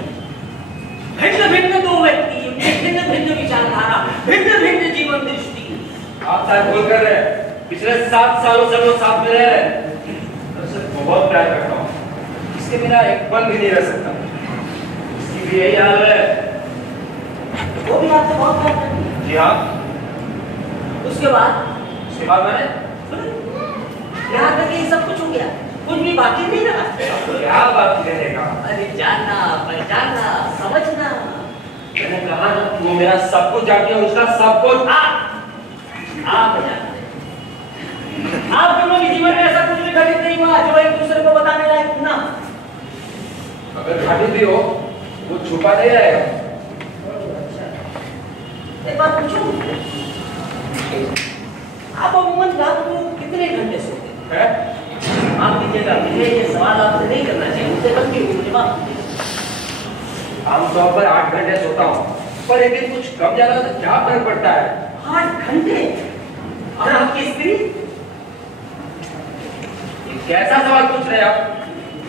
भिन्न भिन्न दो व्यक्ति, भिन्न भिन्न विचारधारा, भिन्न भिन्न जीवन दृष्टि। आप शायद भूल कर रहे हैं। पिछले 7 सालों से वो साथ में रह रहे हैं। उससे बहुत प्यार करता हूँ। इसके बिना एक पल भी नहीं रह सकता। इसकी भी यही हाल है। वो भी आपसे बहुत प्यार करती है। जी हाँ। उसके बाद मैंने यहाँ तक ये सब कुछ हो गया, कुछ भी बाकी नहीं रहा। आपको क्या बात कहने का? अरे जानना, पहचानना, समझना। मैंने कहा ना वो मेरा सब कुछ जानती है, उसका सब कुछ। आप जानते हैं। आप दोनों के जीवन में ऐसा कुछ भी घटित नहीं हुआ जो एक दूसरे को बताने लायक ना। अगर घटित भी हो वो छुपा नहीं रहेगा। एक बात पूछूं? आप अमूमन रात को कितने घंटे सोते हैं? आप लीजिएगा, मुझे ये सवाल आपसे नहीं करना चाहिए, मुझसे गलती हुई, मुझे माफ कीजिए। आमतौर पर 8 घंटे सोता हूँ, पर एक दिन कुछ कम ज्यादा तो क्या फर्क पड़ता है? 8 घंटे? और आपकी स्त्री? ये कैसा सवाल पूछ रहे हैं आप?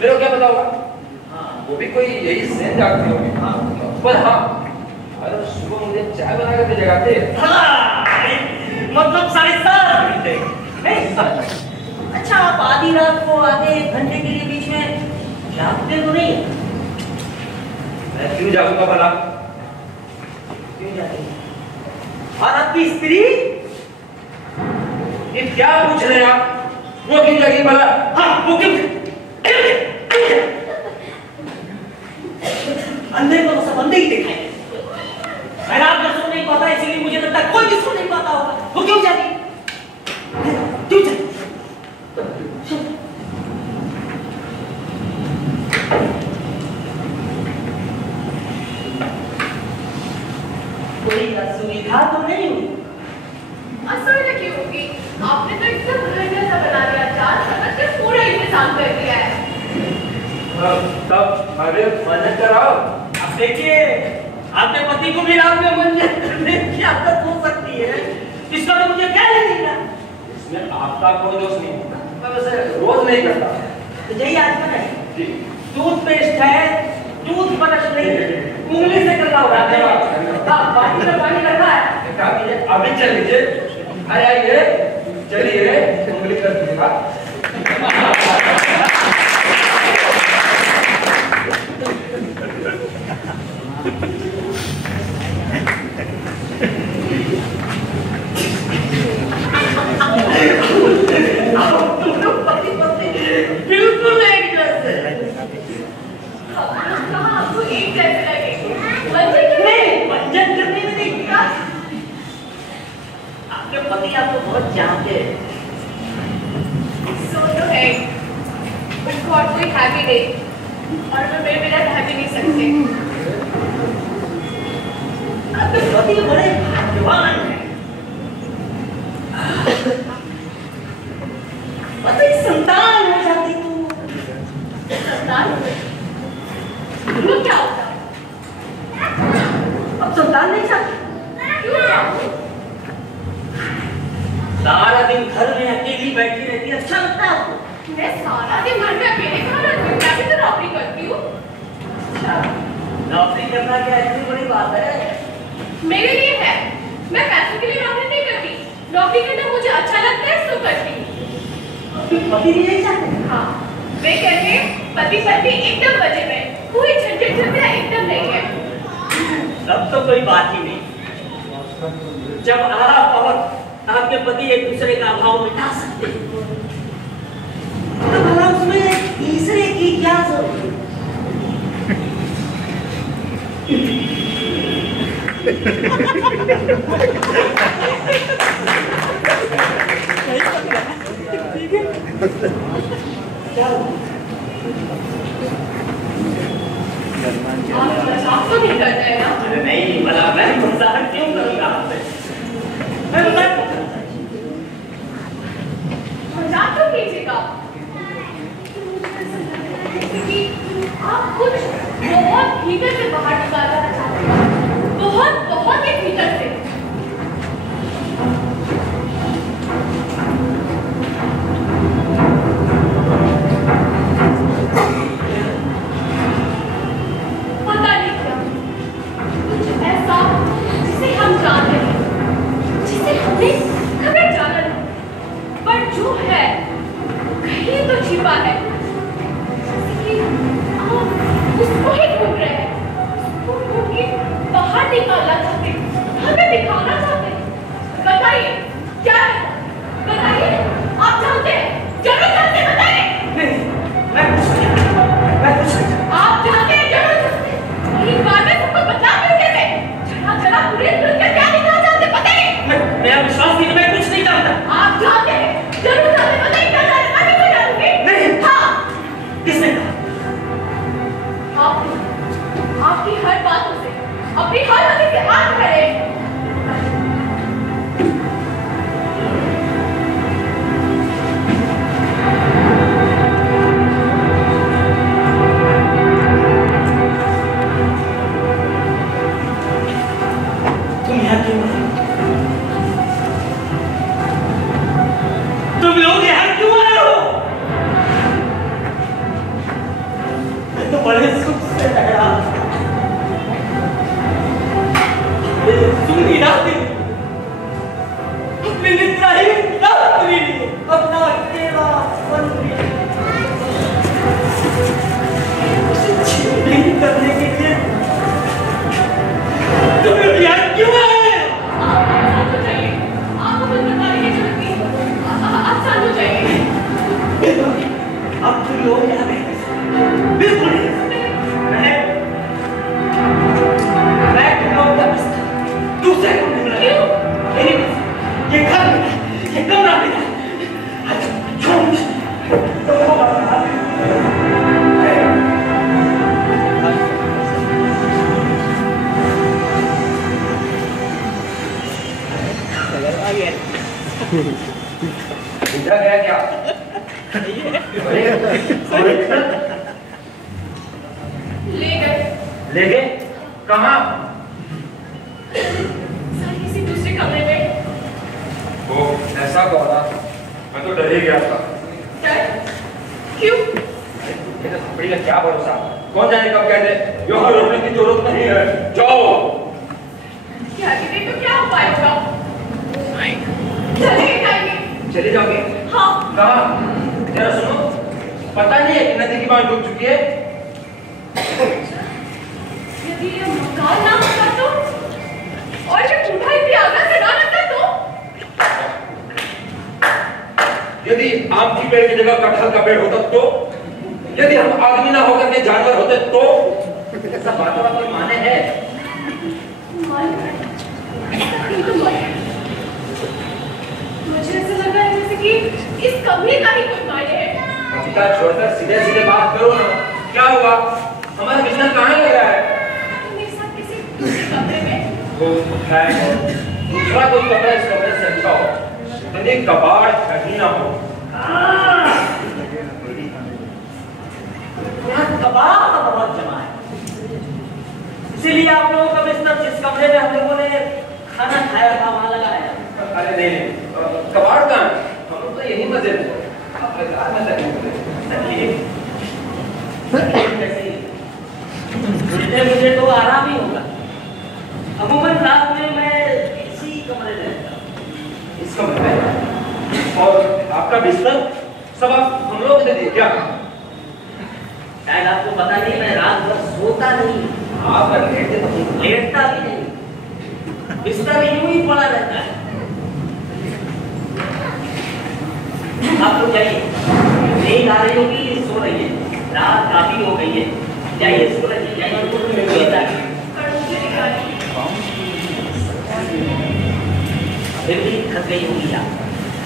मेरे को क्या पता होगा? हाँ, वो भी कोई यही सेन जागती होगी। हाँ, पर हाँ, अगर सुबह मुझे चाय बना कर जगाते हैं। हाँ, मतलब 7.5 घंटे। नहीं? अच्छा, आप आधी रात को आधे 1 घंटे के लिए बीच में जागते तो नहीं? मैं क्यों जागूंगा भला? क्यों जागेंगे? और आपकी स्त्री? ये क्या पूछ रहे हैं आप? वो क्यों जागी भला? हाँ, वो क्यों? अंधे को सब अंधे ही दिखाई। मैं रात में सो नहीं पाता, इसलिए मुझे लगता है कोई भी सो नहीं पाता होगा। वो क्यों जागी? क्यों जागी? कोई असुविधा तो नहीं हुई? असुविधा क्यों होगी? आपने तो एकदम घर जैसा बना दिया, चार समझ के पूरा इंतजाम कर दिया है। तब अरे मदद कराओ। अब देखिए, आपके पति को भी रात में मंजन करने की आदत हो सकती है, इसका तो मुझे क्या लगेगा? इसमें आपका कोई दोष नहीं होता। मैं वैसे रोज नहीं करता। तो यही आज का है। जी। टूथपेस्ट है, टूथब्रश नहीं, उंगली से करना होगा। बाकी में पानी रखा है। एक काम कीजिए, अभी चल लीजिए। आइए, चलिए, उंगली कर दीजिएगा। कोई हैवी डे और मैं मेरा ढह भी नहीं सकते। आपके पति बड़े भाग्यवान हैं। पति संतान हो जाती तो संतान वो क्या होता? अब संतान नहीं चाहती। क्यों चाहूं? सारा दिन घर में अकेली बैठी रहती, अच्छा लगता है आपको? मैं सारा दिन घर में अकेले कहाँ रहती हूँ? मैं भी तो नौकरी करती हूँ। अच्छा, नौकरी करना क्या इतनी बड़ी बात है? मेरे लिए है। मैं पैसों के लिए नौकरी नहीं करती। नौकरी करना मुझे अच्छा लगता है, तो करती हूँ। पति भी नहीं चाहते? हाँ, वे कहते हैं पति पत्नी एकदम मजे में, कोई झंझट झंझट एकदम नहीं है। तब तो कोई बात ही नहीं। जब आप और आपके पति एक दूसरे का अभाव मिटा सकते हैं, तो भला उसमें तीसरे की क्या जरूरत आप मजाक तो नहीं करते हैं ना? अरे नहीं, भला मैं मजाक क्यों करूंगा आपसे? मैं मजाक नहीं करता। मजाक तो कीजिएगा। क्योंकि आप कुछ बहुत भीतर से बाहर निकालना चाहते हैं, बहुत बहुत ही भीतर से। पता नहीं क्या, कुछ ऐसा जिसे हम जानते हैं, जिसे हमने कभी जाना नहीं, पर जो है कहीं तो छिपा है। जैसे कि आप उसको ही ढूंढ रहे हैं, उसको ढूंढ के बाहर निकालना चाहते हैं, हमें दिखाना चाहते हैं। बताइए क्या है? बताइए, आप जानते हैं, जरूर जानते हैं, बताइए। नहीं, मैं कुछ नहीं जानता। मैं कुछ नहीं जानता। आप जानते हैं, जरूर जानते हैं। एक बार में सबको बता क्यों देते? चला चला पूरे दुनिया क्या दिखाना चाहते हैं, बताइए। मेरा विश्वास नहीं, मैं कुछ नहीं जानता। आप जानते हैं, जरूर जानते हैं, बताइए क्या जानते हैं? मैं भी जानूंगी। नहीं। हाँ, किसने कहा? आपकी हर बातों से, अपनी हर हंसी से आग भरे। तुम यहाँ क्यों आए? तुम लोग यहाँ क्यों आए हो? मैं तो बड़े सुख से रह रहा था। ये सुनी रात्रि, अपनी निद्राहीन रात्रि, अपना अकेला मन उसे छीन करने के लिए तुम लोग यहाँ क्यों आए? आप तो चाहिए, आपको कुछ बताने की जरूरत नहीं। आप शांत हो जाइए। अब तुम लोग यहाँ बिल्कुल नहीं। मैं तुम लोग का बिस्तर दूसरे को ढूंढ रहा क्यों? हूँ। ये घर मेरा, ये कमरा मेरा। छोड़ मुझे। समझा गया क्या? ले गए। ले गए? कहाँ? सर, किसी दूसरे कमरे में। ओ, ऐसा कौन? मैं तो डर ही गया था। डर? क्यों? ये तो थपड़ी का क्या भरोसा? कौन जाने कब कह दे यहाँ रुकने की जरूरत नहीं है, जाओ। क्या गिरे तो क्या उपाय होगा? चले जाएंगे। चले जाओगे? हाँ। कहाँ? जरा सुनो, पता नहीं है कि नदी की बांध डूब चुकी है। यदि ये मकान ना होता तो, और ये बूढ़ा इतनी आगरा से ना लगता तो, यदि आम की पेड़ की जगह कटहल का पेड़ होता तो, यदि हम आदमी ना होकर के जानवर होते तो, ऐसा बातों का कोई माने है? मन ये तो मन है। मुझे ऐसा लग रहा है जैसे कि इस कमरे का ही कोई मायने है। चिंता छोड़कर सीधे सीधे बात करो ना। क्या हुआ? हमारा बिस्तर कहाँ लग रहा है? मेरे साथ किसी दूसरे कमरे में। दूसरा कोई कमरा इस कमरे से अच्छा हो, मैंने कबाड़ कहीं ना हो। यहाँ कबाड़ बहुत जमा है, इसीलिए आप लोगों का बिस्तर जिस कमरे में हम लोगों ने खाना खाया था वहां लगाया। अरे नहीं, कबाड़ कहाँ है? हम लोग तो यही मजे में अपने घर में मुझे तो आराम ही होगा। अमूमन रात में मैं इसी कमरे में रहता हूँ। इस कमरे में? और आपका बिस्तर सब आप हम लोग ने दे क्या? शायद आपको पता नहीं, मैं रात भर सोता नहीं। आप लेटते तो लेटता भी नहीं, बिस्तर यूं ही पड़ा रहता है। आप लोग जाइए, नींद आ रही होगी, सो रही है, रात काफी हो गई है, जाइए सो रही है, फिर भी थक गई होगी आप,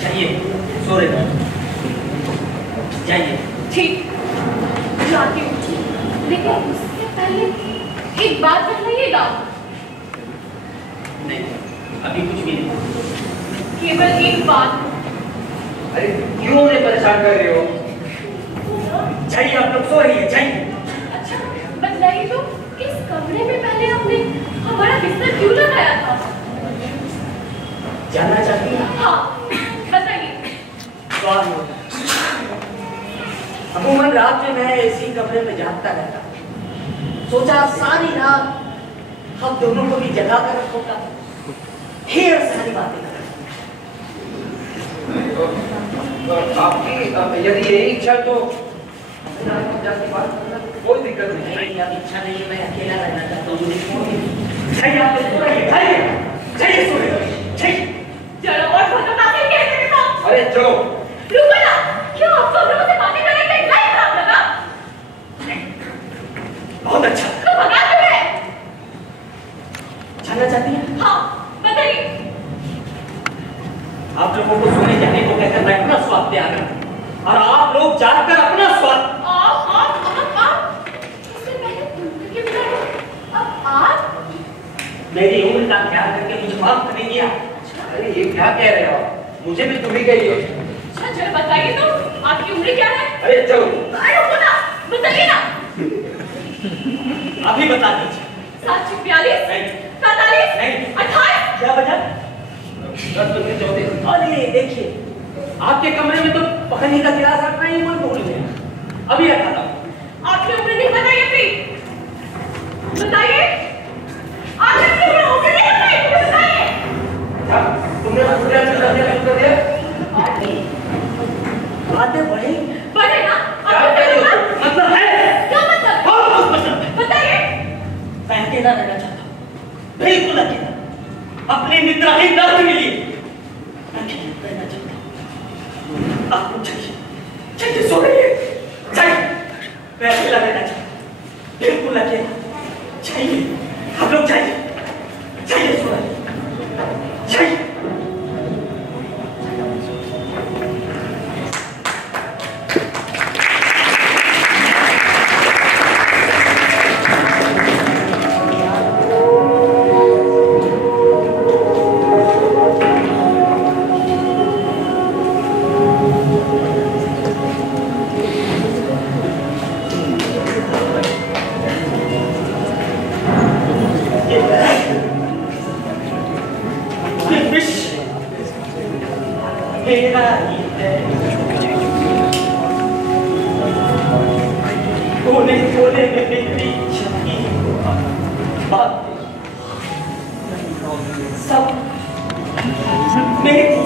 जाइए सो रही, जाइए। ठीक, जाती हूँ, लेकिन उससे पहले एक बात बताइएगा। नहीं, अभी कुछ भी नहीं। केवल एक बात। अरे क्यों उन्हें परेशान कर रहे हो? जाइए, आप लोग सो रही है, जाइए। अच्छा बताइए तो, किस कमरे में पहले आपने हमारा बिस्तर क्यों लगाया था? जानना चाहती हैं? हाँ बताइए। अमूमन रात में मैं इसी कमरे में जागता रहता, सोचा सारी रात हम दोनों को भी जगा कर रखूंगा, ढेर सारी बातें करें। आपकी यदि यही इच्छा तो कोई दिक्कत नहीं। मेरी अब इच्छा नहीं है, मैं अकेला रहना चाहता हूँ, मुझे छोड़ दीजिए। जाइए, आप लोग सो रहिए, जाइए, जाइए सो रहिए, जाइए। चलो और बातें कैसे बताओ? अरे चलो। रुको ना, क्यों आपको हम लोगों से बातें करने का इतना ही खराब लगा? बहुत अच्छा। तो भगा क्यों है? जानना चाहती हैं? हाँ बताइए। आप लोगों को सोने जाने को कहकर मैं अपना स्वाद त्याग रहा हूं, और आप लोग जाकर अपना स्वाद। इससे पहले तुम क्यों बिगाड़े? अब आप मेरी उम्र का ख्याल करके मुझे माफ कर दिया। अरे ये क्या कह रहे हो? मुझे भी तुम ही कहिए। अच्छा चलो बताइए तो, आपकी उम्र क्या है? अरे चलो। अरे रुको ना, बताइए ना। अभी बता दीजिए। 742 नहीं। 47 नहीं। 28 क्या बजा? 10 अरे देखिए, आपके कमरे में तो पानी का गिलास रखना ही कोई भूल गया, अभी रखा था। आपकी उम्र नहीं बताइए अपनी, बताइए। आपने क्यों उम्र नहीं बताई? बताइए। तुमने कर दिया? बातें बढ़ी बढ़े ना? क्या कह रही हो? मतलब है, क्या मतलब है? बहुत कुछ मतलब है। बताइए। मैं अकेला रहना चाहता हूँ, बिल्कुल अकेला, अपने निद्राहीन रात के लिए अकेला रहना चाहता हूँ। आप लोग जाइए, जाइए सो रही है, जाइए। मैं अकेला रहना चाहता हूँ, बिल्कुल अकेला, जाइए। आप लोग जाइए, जाइए सो रही है, जाइए। मेरा ही है, कोने कोने में मेरी छपी बातें सब मेरी,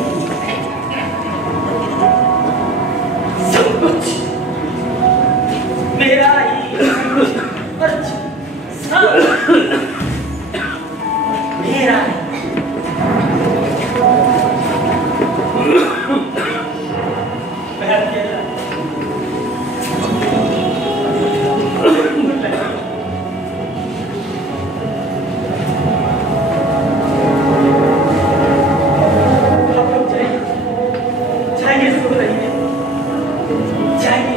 सब कुछ मेरा ही, सब मेरा है। चाहिए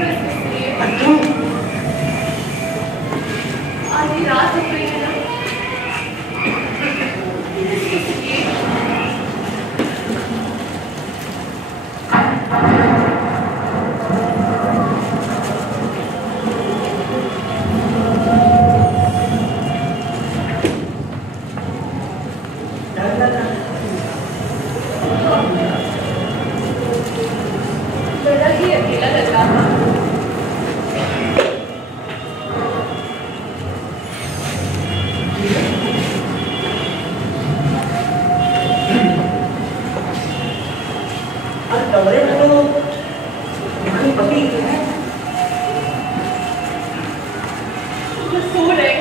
बस इसलिए क्यों? आधी रात हो गई है ना, इसलिए बड़ा ही अकेला लग रहा था। और कमरे में तो तुम्हारी पति है। वो सो रहे।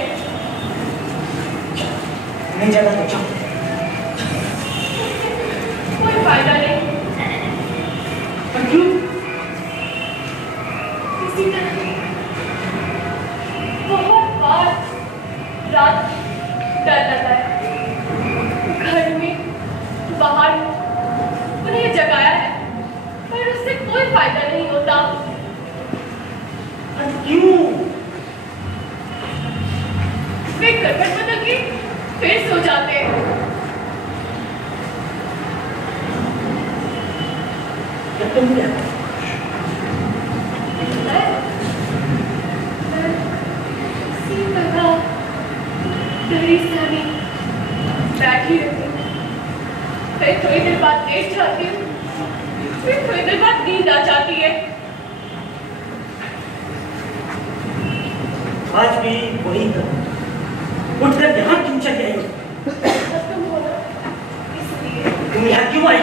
नहीं जाना तो जाओ। कोई फायदा नहीं। पर क्यों? इसी तरह बहुत बार रात डर लगा है, घर में बाहर उन्हें जगाया है, पर उससे कोई फायदा नहीं होता। पर क्यों? वे करवट बदल के फिर सो जाते हैं। क्या तुम क्या? इसी तरह डरी सहमी बैठी रहती हूँ। फिर थोड़ी देर बाद लेट जाती हूँ, फिर थोड़ी देर बाद नींद आ जाती है। आज भी वही कर। उठकर यहाँ क्यों चले आई? बस तुम हो ना, इसलिए। तुम यहाँ क्यों आई?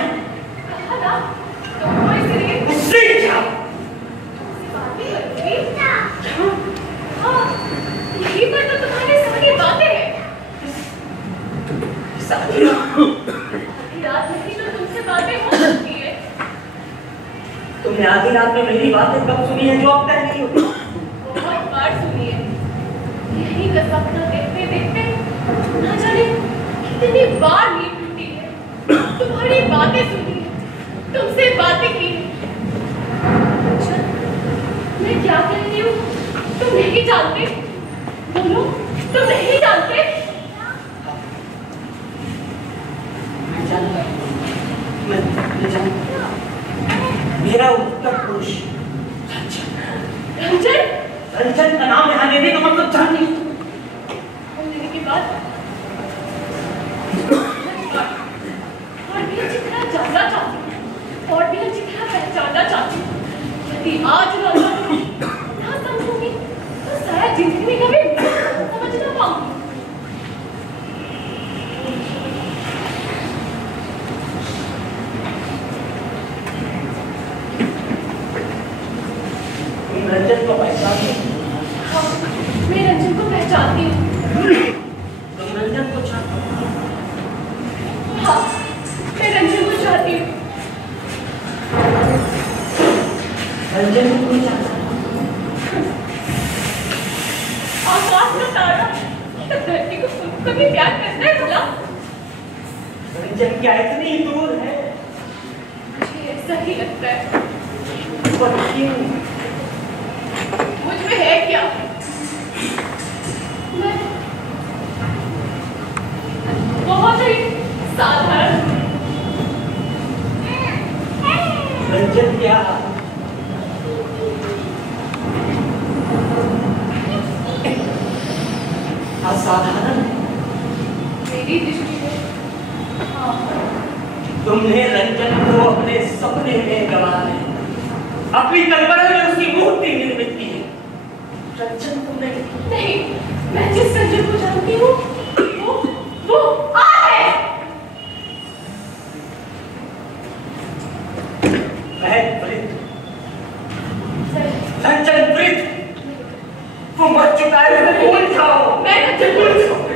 कहा ना, तुम हो इसलिए। उससे क्या? तुमसे बातें करूँगी। हाँ, यही पर तो तुम्हारी सारी बातें हैं। साथी आधी रात नहीं तो तुमसे बातें हो सकती है। तुमने आधी रात में मेरी बातें कब सुनी है जो अब तक नहीं होती? बहुत बार सुनी है। यही का सपना देखते देखते ना जाने कितनी बार नींद टूटी है। तुम्हारी बातें सुनी है, तुमसे बातें की है। अच्छा, मैं क्या कह रही हूँ तुम नहीं जानते? बोलो, तुम नहीं जानते? मैं जानता हूँ। मैं जानता हूँ। मेरा उत्तर पुरुष रंजन, रंजन का नाम यहाँ लेने का मतलब जान नहीं। लेने के बाद और भी अच्छी तरह जानना चाहती हूँ, और भी अच्छी तरह पहचानना चाहती हूँ। यदि आज ना समझूंगी तो शायद जिंदगी में कभी समझ ना पाऊंगी। रंजन को पहचानती हूँ। हाँ, मैं रंजन को पहचानती हूँ। तुम रंजन को चाहती हो? हाँ, मैं रंजन को चाहती हूँ। रंजन को कोई चाहता है? आकाश का तारा क्या धरती को कभी प्यार करता है भला? रंजन क्या इतनी दूर है? मुझे ऐसा ही लगता है। पर क्यों? मुझ में है क्या? मैं बहुत ही साधारण हूँ। रंजन क्या? असाधारण है। मेरी दृष्टि में हाँ। तुमने रंजन को अपने सपने में गवाया है, अपनी कल्पना में उसकी मूर्ति निर्मित की है। रंजन तुमने नहीं, मैं जिस रंजन को जानती हूँ वो आप है। रंजन वृद्ध, वो मर चुका है, उसे भूल जाओ। मैं रंजन को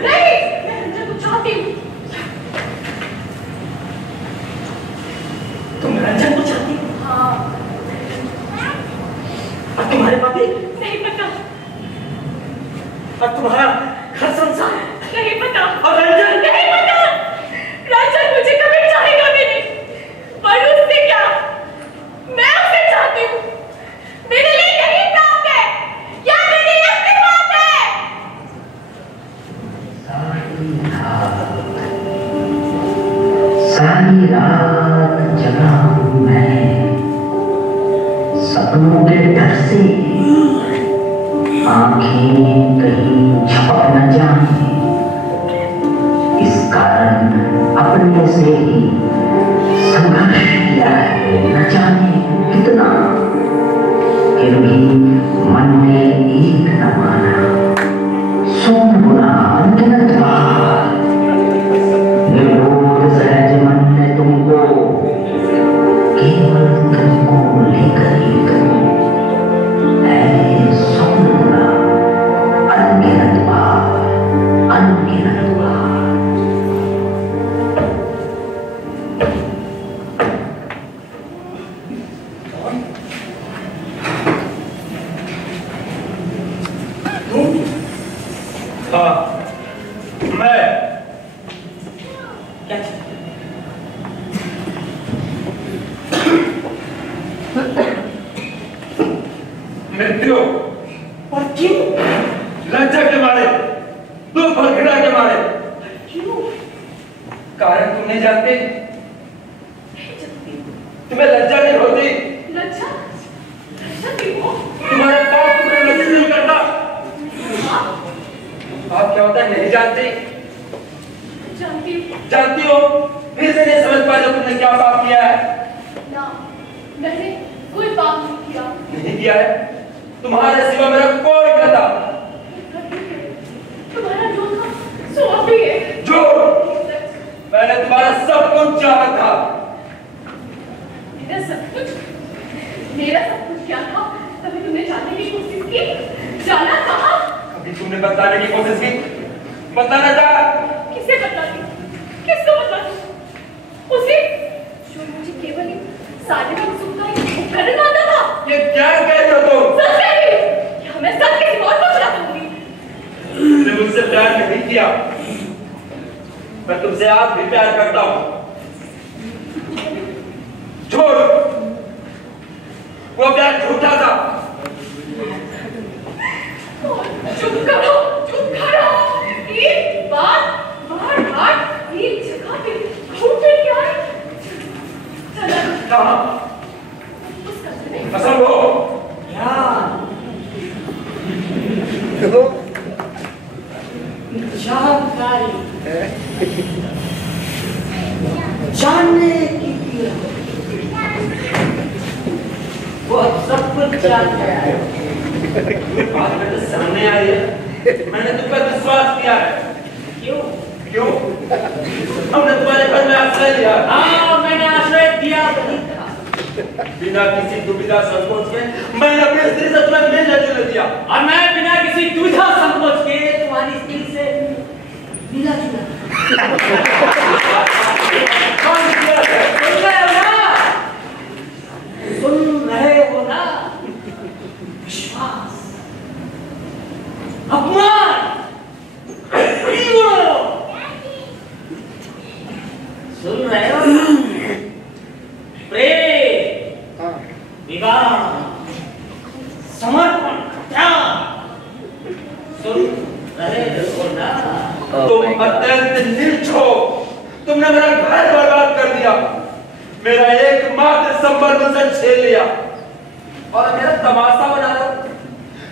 नहीं, मैं रंजन को चाहती हूँ। तुम रंजन को चाहती हो? हाँ। और तुम्हारे पति? नहीं पता। और तुम्हारा घर संसार? नहीं पता। और रंजन? नहीं पता। रंजन मुझे कभी चाहेगा भी नहीं, पर उससे क्या, मैं उसे चाहती हूँ। मेरे लिए सपनों के डर से आंखें कहीं झपक न जाए, इस कारण अपने से ही संघर्ष किया है न जाने कितना, फिर भी मन ने एक न माना। सुन बुरा अनगिनत बार, निर्बोध सहज मन ने तुमको, केवल तुमको लेकर ही तुम है। सुन बुरा अनगिनत बार, अनगिनत बार। मृत्यु और क्यों? लज्जा के मारे, दुख और घृणा के मारे। क्यों? कारण तुम नहीं जानते? तुम्हें लज्जा नहीं होती? लज्जा? लज्जा क्यों हो? तुम्हारे पाप तुम्हें लज्जित नहीं करता? पाप क्या होता है नहीं जानते? जानती हो? फिर से नहीं समझ पा रहे तुमने क्या पाप किया है? ना, मैंने कोई पाप नहीं किया। नहीं किया है? तुम्हारे सिवा मेरा कोई न था। तुम्हारा जो था सो अभी है। जो मैंने तुम्हारा सब कुछ चाहा था। मेरा सब कुछ क्या था? कभी तुमने जानने की कोशिश की? जाना कहाँ? कभी तुमने बताने की कोशिश की? बताना चाहा? किसे बताती? किसको बताती? उसे जो मुझे केवल सारे में सुनता है करने आता था। ये क्या कह रहे हो तुम? सच कही। क्या मैं सच की मौत को चला दूंगी? तुमने मुझसे प्यार नहीं किया, मैं तुमसे आज भी प्यार करता हूँ। झूठ, वो प्यार झूठा था। चुप करो, चुप करो। एक बात बार-बार एक जगह पे घूमते क्या है? चला कहाँ? उस कमरे में। कसम हो? जानने की वो सब कुछ जान गया है। बात मेरे सामने आई है, मैंने तुम पर विश्वास किया है। क्यों? क्यों? हमने तुम्हारे घर में आश्रय लिया। हाँ, मैंने आश्रय दिया वही था। बिना किसी दुविधा संकोच के मैंने अपनी स्त्री से तुम्हें मिलने जुलने दिया। और मैं बिना किसी दुविधा संकोच के तुम्हारी स्त्री से मिला जुला। कौन किया है? सुन रहे हो ना? विश्वास, अपमान, सुन रहे हो ना? प्रेम, विवाह, समर्पण, त्याग, सुन रहे हो ना? तुम अत्यंत नीच हो। तुमने मेरा घर बर्बाद कर दिया, मेरा एकमात्र संबंध मुझसे छीन लिया और मेरा तमाशा बना दो।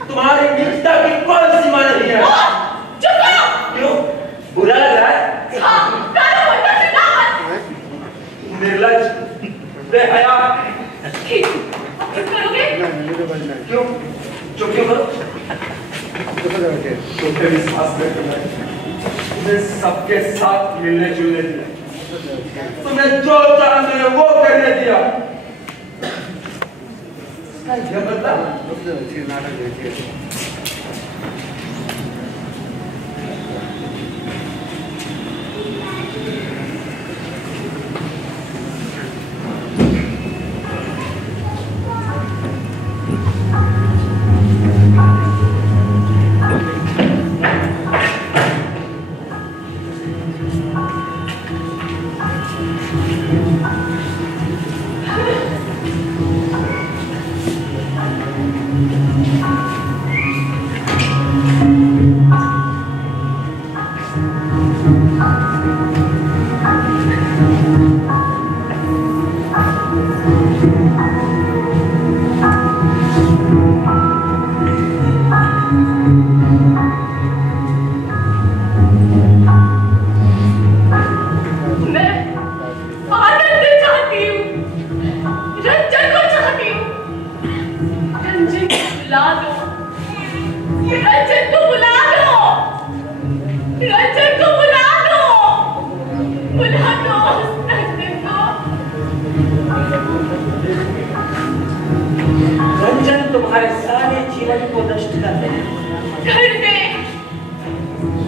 तुम्हारी नीचता की कोई सीमा नहीं है। चुप करो। क्यों? बुरा लग रहा है? हाँ, कानों पर टच ना मत। निर्लज, बेहया। ठीक, अब चुप करोगे? क्यों? चुप क्यों करो? तुमने विश्वास नहीं किया, तुमने सबके साथ मिलने जुलने दिया, तुमने जो चाहा मुझे वो करने दिया। इसका यह मतलब रंजन को बुला दो, रंजन को बुला दो, रंजन को बुला दो, बुला दो रंजन को। रंजन तुम्हारे सारे जीवन को नष्ट कर दे।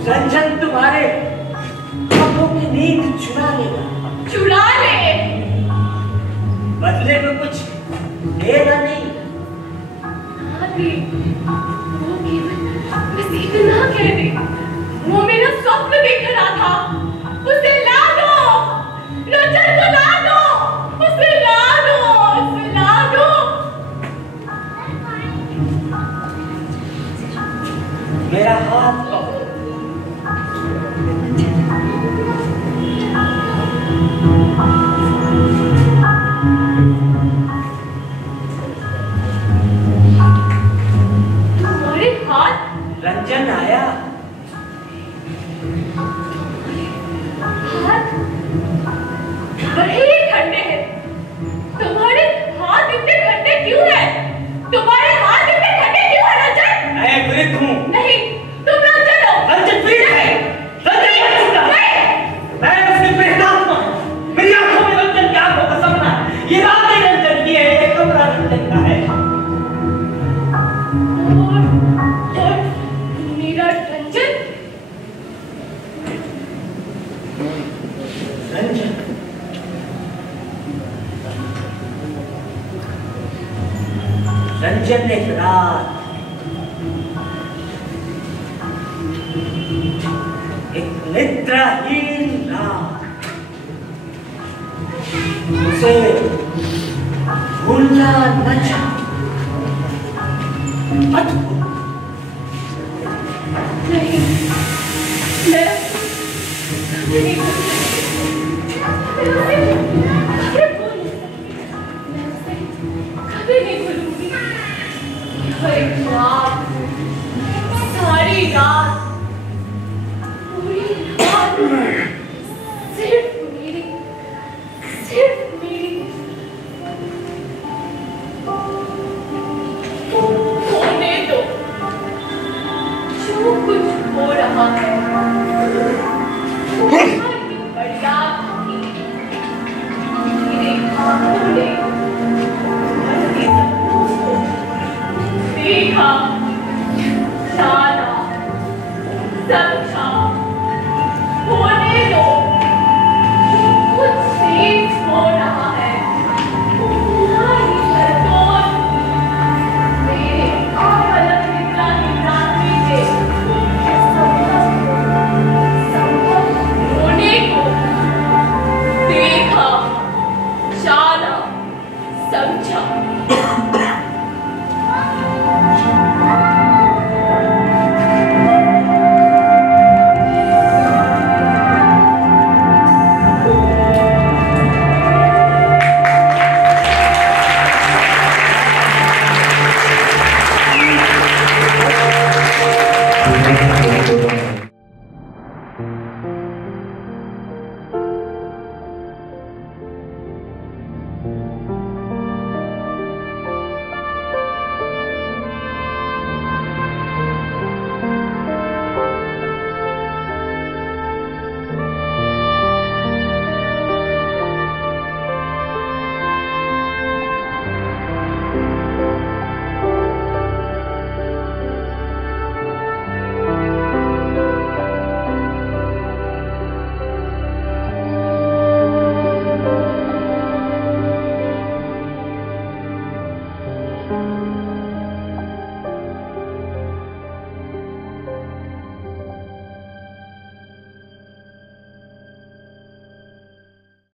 रंजन तुम्हारे आंखों की नींद चुरा लेगा। चुरा ले, बदले में कुछ देगा नहीं। वो केवल बस इतना कह दे, वो मेरा स्वप्न देख रहा था, उसे ला दो, रंजन को ला दो, उसे ला दो, उसे ला दो। मेरा हाथ पकड़ो। तुम्हारे हाथ? रंजन आया। हाथ बड़े ठंडे हैं। तुम्हारे हाथ इतने ठंडे क्यों हैं? तुम्हारे हाथ इतने ठंडे क्यों हैं रंजन? मैं वृद्ध हूँ। नहीं, तुम रंजन हो। रंजन वृद्ध है। रंजन मर चुका है। मैं उसकी प्रेतात्मा हूँ। मेरी आंखों में रंजन की आंखों का सपना है। ये रात ही रंजन की है, ये कमरा रंजन का है। और मेरा रंजन? रंजन रंजन एक रात एक निद्राहीन रात उसे भूलना न चाहो। मत भूलो। नहीं, मैं नहीं भूल सकती। कभी नहीं भूलूंगी। एक रात, सारी रात, पूरी रात, सिर्फ मेरी, सिर्फ मेरी। होने दो जो कुछ हो रहा है। तुम्हारी बढ़िया थी, मेरे आंखों ने अपने सपनों को देखा, जाना, सब